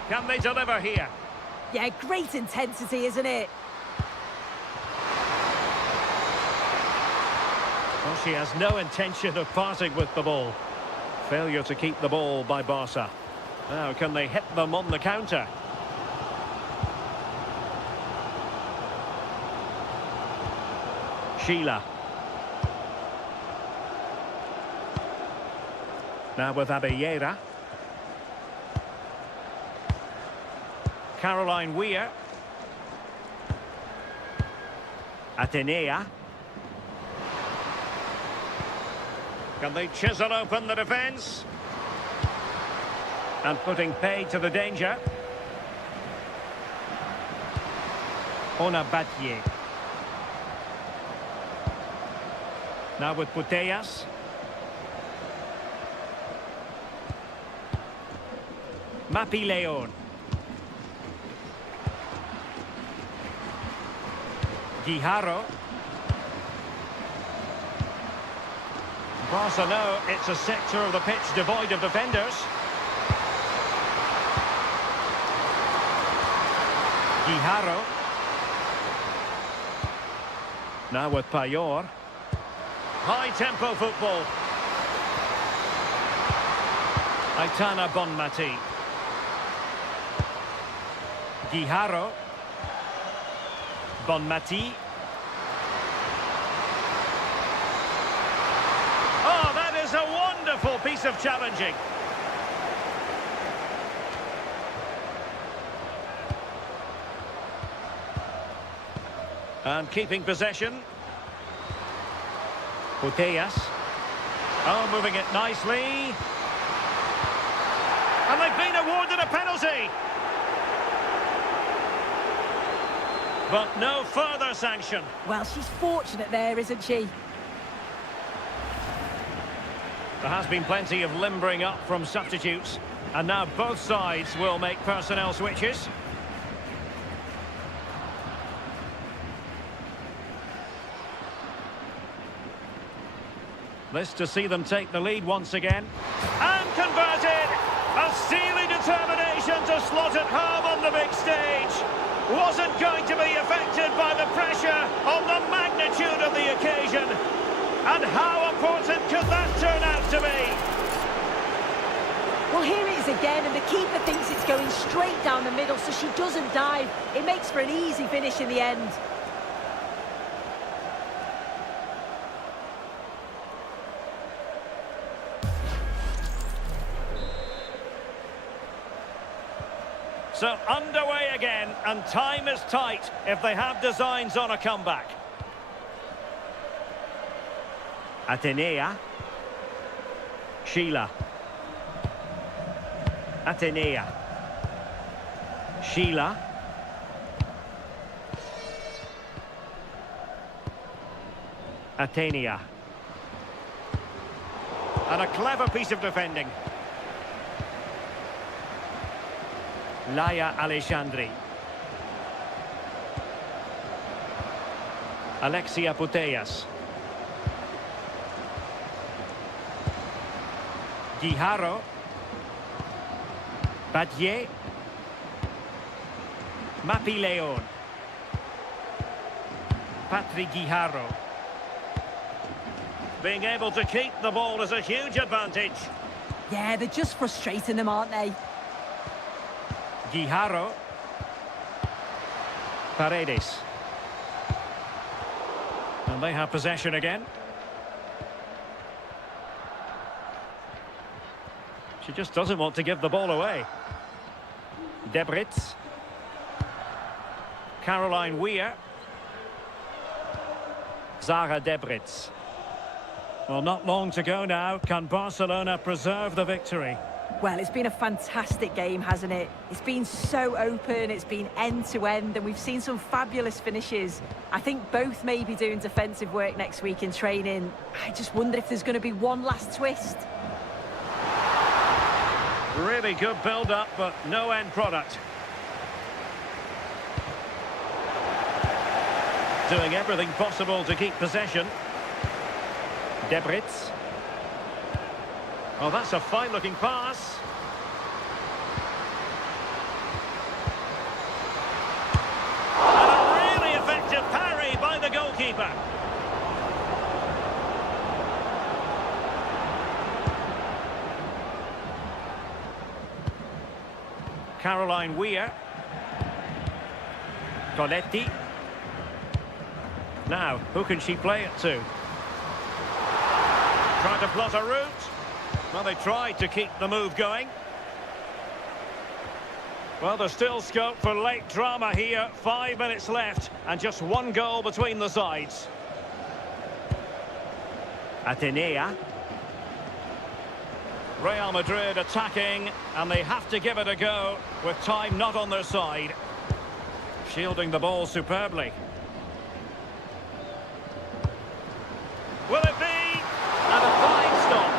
Can they deliver here? Yeah, great intensity, isn't it? Well, she has no intention of parting with the ball. Failure to keep the ball by Barca. Now, can they hit them on the counter? Sheila. Now with Abellera. Caroline Weir. Atenea. Can they chisel open the defence? And putting pay to the danger. Ona Badie. Now with Putellas. Mapi Leon. Guijarro. Barca know it's a sector of the pitch devoid of defenders. Guijarro. Now with Payor. High-tempo football. Aitana Bonmati. Guijarro. Bonmati. Oh, that is a wonderful piece of challenging. And keeping possession. Putellas. Oh, moving it nicely. And they've been awarded a penalty. But no further sanction. Well, she's fortunate there, isn't she? There has been plenty of limbering up from substitutes. And now both sides will make personnel switches. This to see them take the lead once again. And converted! A steely determination to slot it home on the big stage. Wasn't going to be affected by the pressure on the magnitude of the occasion. And how important could that turn out to be? Well, here it is again, and the keeper thinks it's going straight down the middle, so she doesn't dive. It makes for an easy finish in the end. So underway again, and time is tight if they have designs on a comeback. Atenea. Sheila. Atenea. Sheila. Atenea. And a clever piece of defending. Laia Alexandri. Alexia Putellas. Guijarro. Badie. Mapileon. Patrick Guijarro. Being able to keep the ball is a huge advantage. Yeah, they're just frustrating them, aren't they? Guijarro. Paredes. And they have possession again. She just doesn't want to give the ball away. Debritz. Caroline Weir. Zara Debritz. Well, not long to go now. Can Barcelona preserve the victory? Well, it's been a fantastic game, hasn't it? It's been so open, it's been end-to-end, and we've seen some fabulous finishes. I think both may be doing defensive work next week in training. I just wonder if there's going to be one last twist. Really good build-up, but no end product. Doing everything possible to keep possession. Debritz. Oh, that's a fine-looking pass. And a really effective parry by the goalkeeper. Caroline Weir. Coletti. Now, who can she play it to? Trying to plot a route. Well, they tried to keep the move going. Well, there's still scope for late drama here. 5 minutes left and just one goal between the sides. Atenea. Real Madrid attacking, and they have to give it a go with time not on their side. Shielding the ball superbly. Will it be? And a fine stop.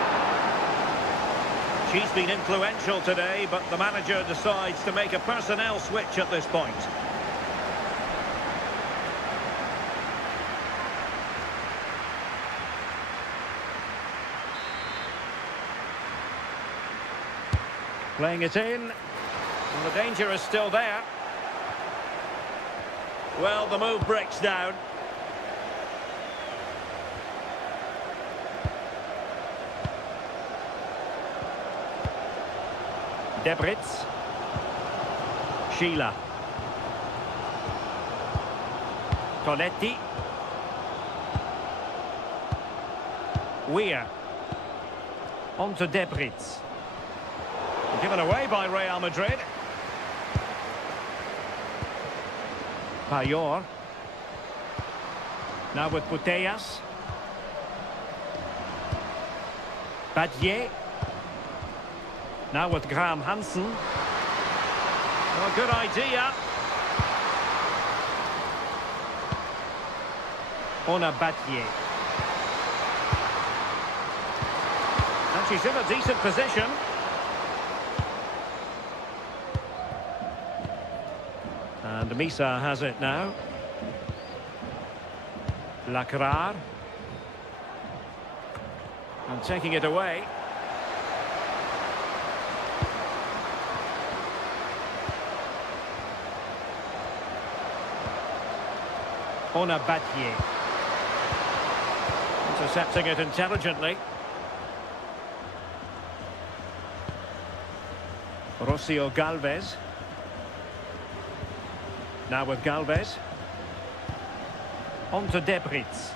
She's been influential today, but the manager decides to make a personnel switch at this point. Playing it in. And the danger is still there. Well, the move breaks down. Debritz. Sheila. Coletti. Weir. On to Debritz. Given away by Real Madrid. Payor. Now with Putellas. Badier. Now with Graham Hansen. Oh, good idea. Ona Badier. And she's in a decent position. And Misa has it now. Lacrar. And taking it away. Ona Badier. Intercepting it intelligently. Rocio Galvez. Now with Galvez. On to Debritz.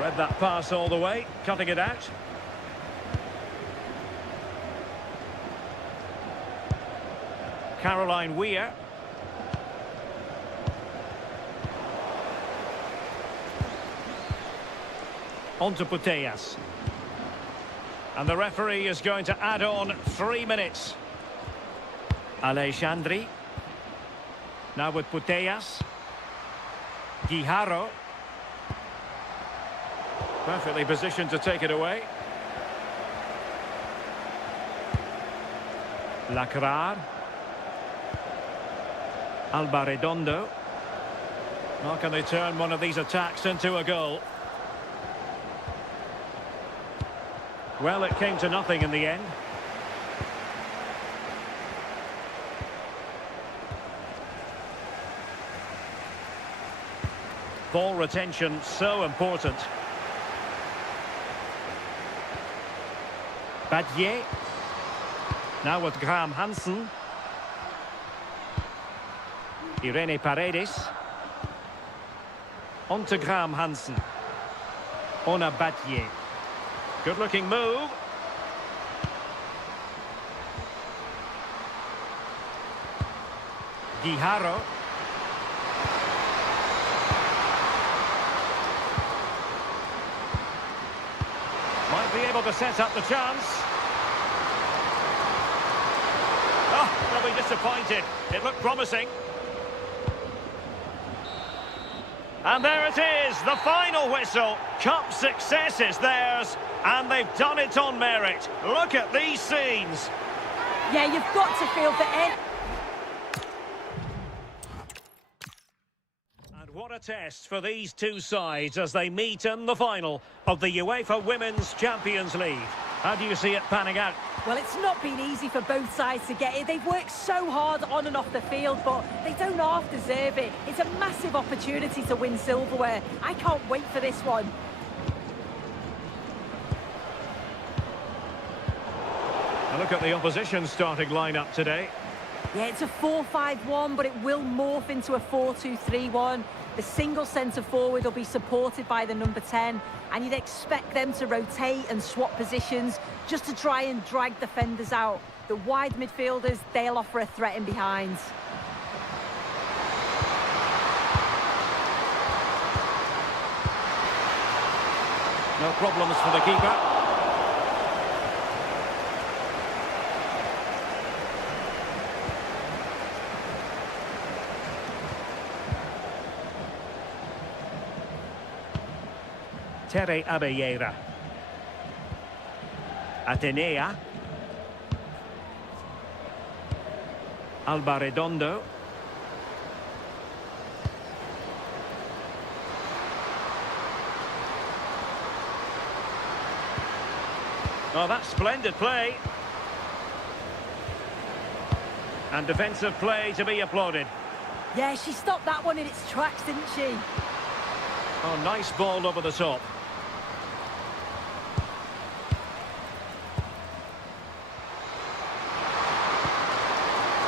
Read that pass all the way, cutting it out. Caroline Weir. On to Putellas. And the referee is going to add on 3 minutes. Alexandri. Now with Putellas. Guijarro. Perfectly positioned to take it away. Lacrar. Alba Redondo. How can they turn one of these attacks into a goal? Well, it came to nothing in the end. Ball retention so important. Badier. Now with Graham Hansen. Irene Paredes. On to Graham Hansen. Ona Badier. Good looking move. Guijarro. Might be able to set up the chance. Oh, they'll be disappointed. It looked promising. And there it is, the final whistle. Cup success is theirs, and they've done it on merit. Look at these scenes. Yeah, you've got to feel for it. And what a test for these two sides as they meet in the final of the UEFA Women's Champions League. How do you see it panning out? Well, it's not been easy for both sides to get it. They've worked so hard on and off the field, but they don't half deserve it. It's a massive opportunity to win silverware. I can't wait for this one. A look at the opposition starting lineup today. Yeah, it's a 4-5-1, but it will morph into a 4-2-3-1. The single centre-forward will be supported by the number 10, and you'd expect them to rotate and swap positions just to try and drag defenders out. The wide midfielders, they'll offer a threat in behind. No problems for the keeper. Tere Abelleira. Atenea. Alba Redondo. Oh, that's splendid play. And defensive play to be applauded. Yeah, she stopped that one in its tracks, didn't she? Oh, nice ball over the top.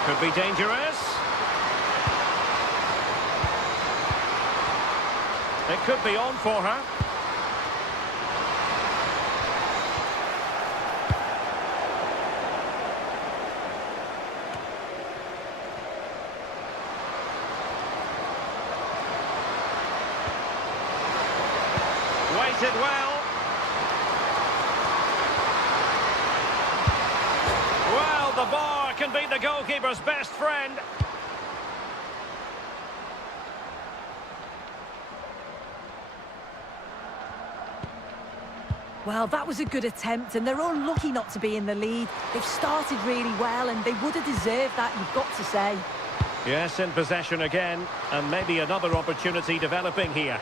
Could be dangerous. It could be on for her. Waited well. Well, the bar can be the goalkeeper's best friend. Well, that was a good attempt, and they're unlucky not to be in the lead. They've started really well, and they would have deserved that, you've got to say. Yes, in possession again, and maybe another opportunity developing here.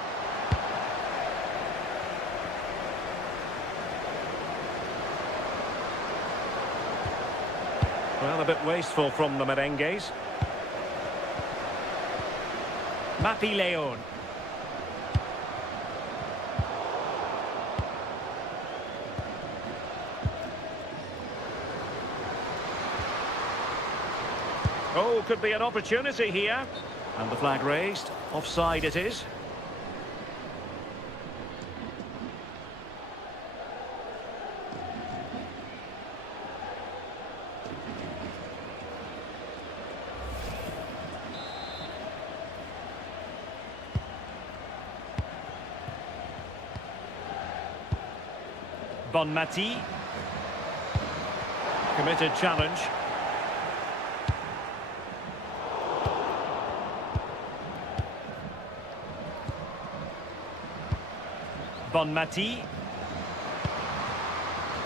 Well, a bit wasteful from the merengues. Mapi Leon. Oh, could be an opportunity here. And the flag raised. Offside it is. Bonmati. Committed challenge. Bonmati.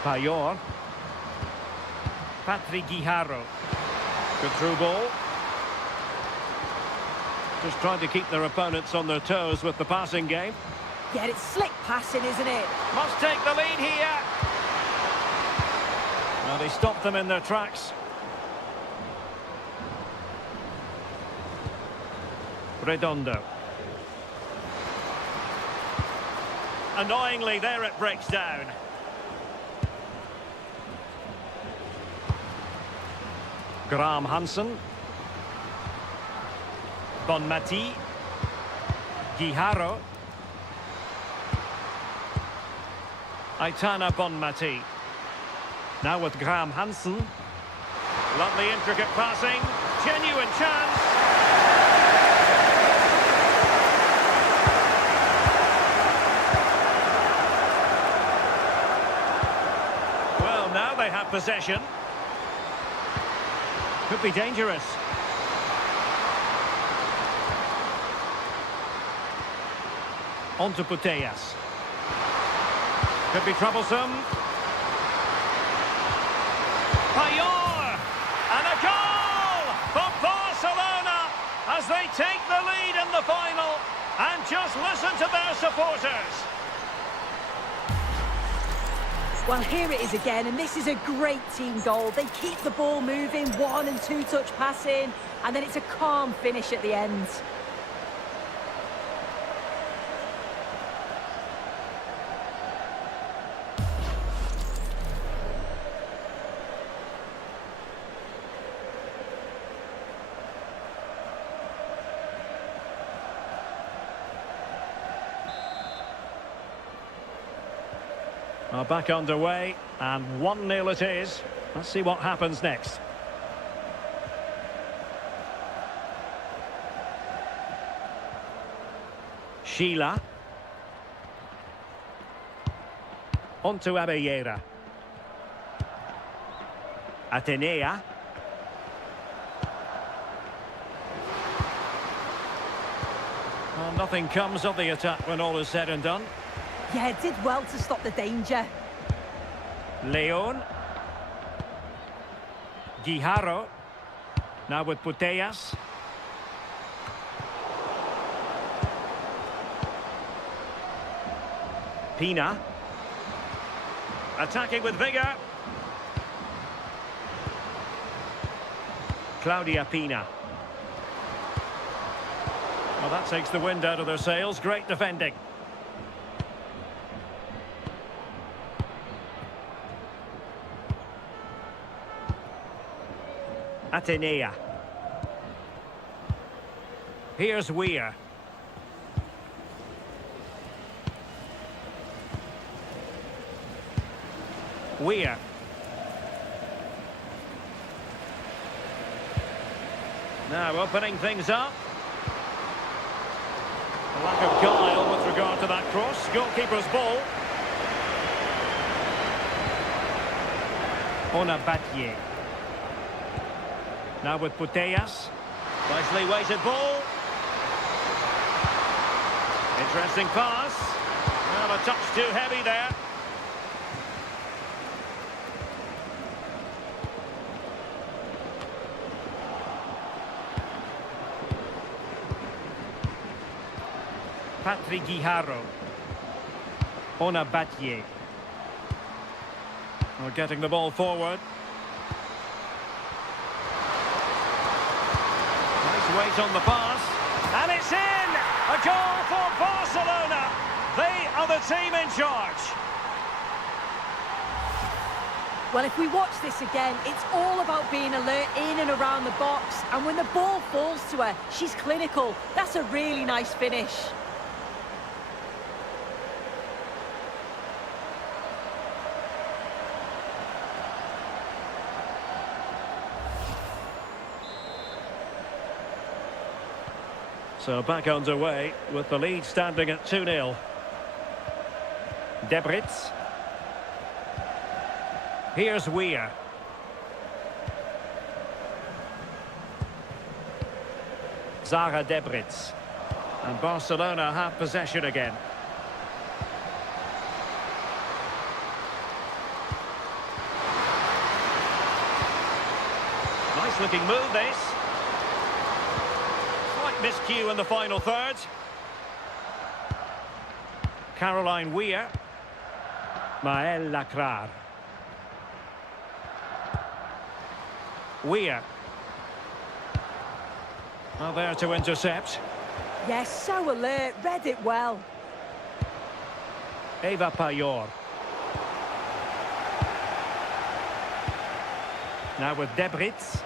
Payor. Patrick Guijarro. Good through ball. Just trying to keep their opponents on their toes with the passing game. Yeah, it's slick passing, isn't it? Must take the lead here. Well, they stopped them in their tracks. Redondo. Annoyingly, there it breaks down. Graham Hansen. Bonmati. Guijarro. Aitana Bonmati. Now with Graham Hansen. Lovely intricate passing. Genuine chance. Well, now they have possession. Could be dangerous. On to Putellas. Could be troublesome. Payor! And a goal for Barcelona as they take the lead in the final. And just listen to their supporters. Well, here it is again, and this is a great team goal. They keep the ball moving, 1- and 2-touch passing, and then it's a calm finish at the end. Are back underway, and 1-0 it is. Let's see what happens next. Sheila. On to Abellera. Atenea. Well, nothing comes of the attack when all is said and done. Yeah, it did well to stop the danger. Leon. Guijarro. Now with Putellas. Pina. Attacking with vigour. Claudia Pina. Well, that takes the wind out of their sails. Great defending. Atenea. Here's Weir. Weir. Now opening things up. A lack of guile with regard to that cross. Goalkeeper's ball. Onabatier. Now with Putellas. Nicely weighted ball. Interesting pass. Well, a touch too heavy there. Patrick Guijarro. Onabatier. Well, getting the ball forward. Nice weight on the pass. And it's in! A goal for Barcelona! They are the team in charge. Well, if we watch this again, it's all about being alert in and around the box. And when the ball falls to her, she's clinical. That's a really nice finish. So back underway with the lead standing at 2-0. Debritz. Here's Weir. Zara Debritz. And Barcelona have possession again. Nice looking move this. Miscue in the final third. Caroline Weir. Maëlle Lacrar. Weir. Well, there to intercept. Yes, so alert, read it well. Eva Payor. Now with Debritz.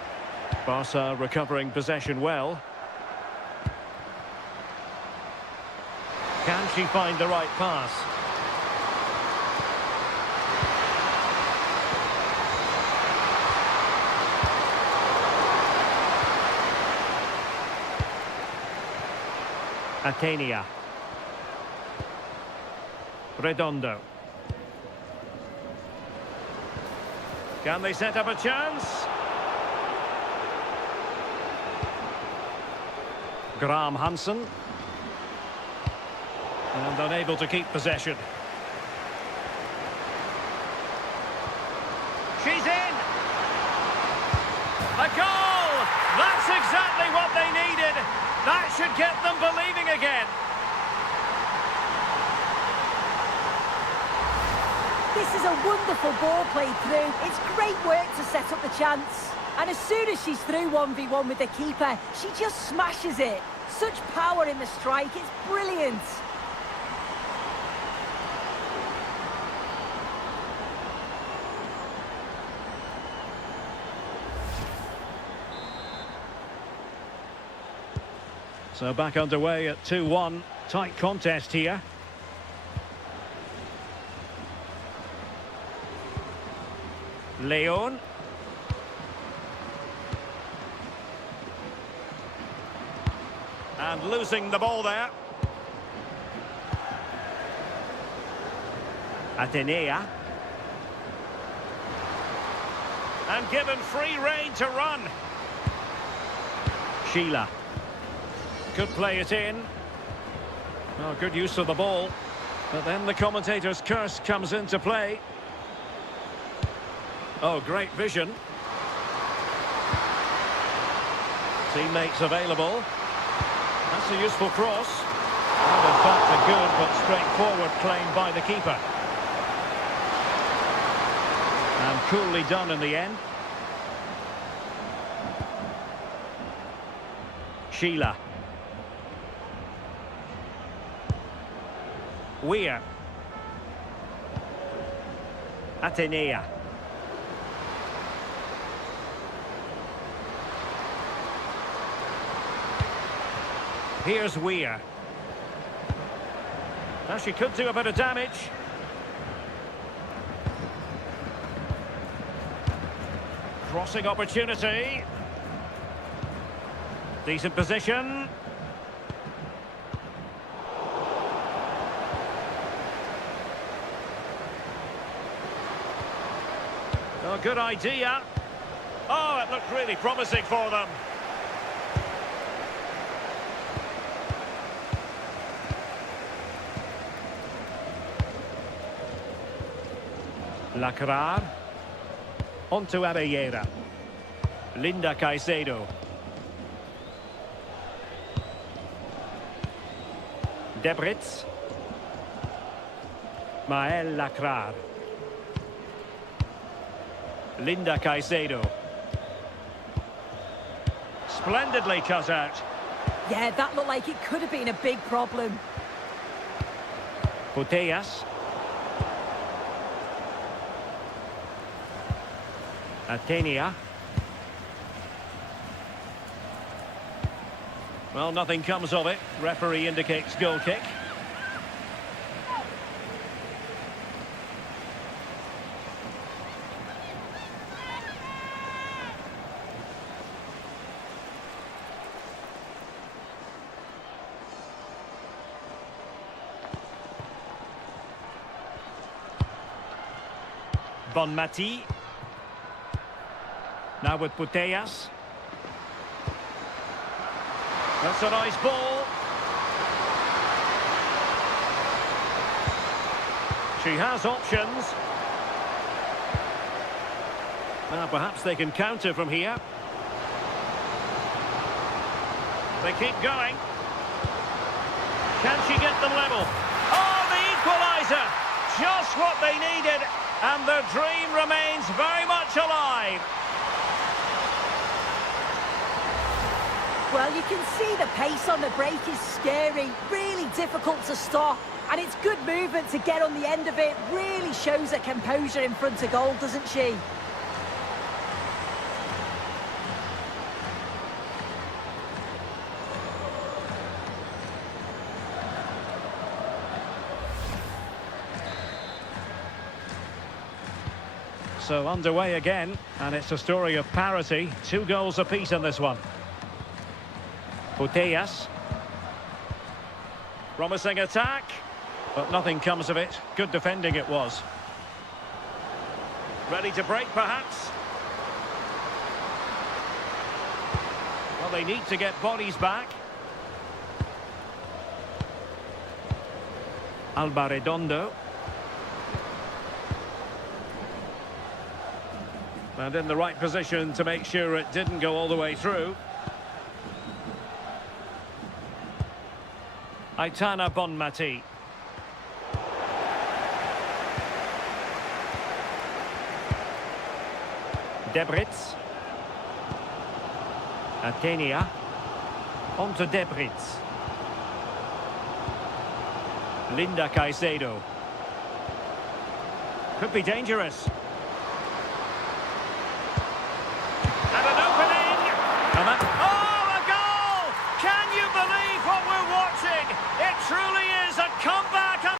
Barca recovering possession well. Can she find the right pass? Atenia. Redondo. Can they set up a chance? Graham Hansen. And unable to keep possession. She's in! A goal! That's exactly what they needed. That should get them believing again. This is a wonderful ball played through. It's great work to set up the chance. And as soon as she's through 1v1 with the keeper, she just smashes it. Such power in the strike, it's brilliant. So back underway at 2-1. Tight contest here. Leon. And losing the ball there. Atenea. And given free rein to run. Sheila. Could play it in. Oh, good use of the ball. But then the commentator's curse comes into play. Oh, great vision. Teammates available. That's a useful cross. And in fact, a good but straightforward claim by the keeper. And coolly done in the end. Sheila. Weir. Atenea. Here's Weir. Now she could do a bit of damage. Crossing opportunity. Decent position. Oh, good idea. Oh, it looked really promising for them. Lacrar. On to Abellera. Linda Caicedo. Debritz. Maël Lacrar. Linda Caicedo. Splendidly cut out. Yeah, that looked like it could have been a big problem. Putellas. Atenia. Well, nothing comes of it. Referee indicates goal kick. Bonmati. Now with Putellas. That's a nice ball. She has options. Now perhaps they can counter from here. They keep going. Can she get them level? Oh, the equaliser! Just what they needed, and the dream remains very much alive. Well, you can see the pace on the break is scary, really difficult to stop. And it's good movement to get on the end of it. Really shows her composure in front of goal, doesn't she? So underway again, and it's a story of parity. 2 goals apiece in this one. Putellas. Promising attack, but nothing comes of it. Good defending it was. Ready to break, perhaps? Well, they need to get bodies back. Alba Redondo. And in the right position to make sure it didn't go all the way through. Aitana Bonmati. Debritz. Atenia. On to Debritz. Linda Caicedo. Could be dangerous.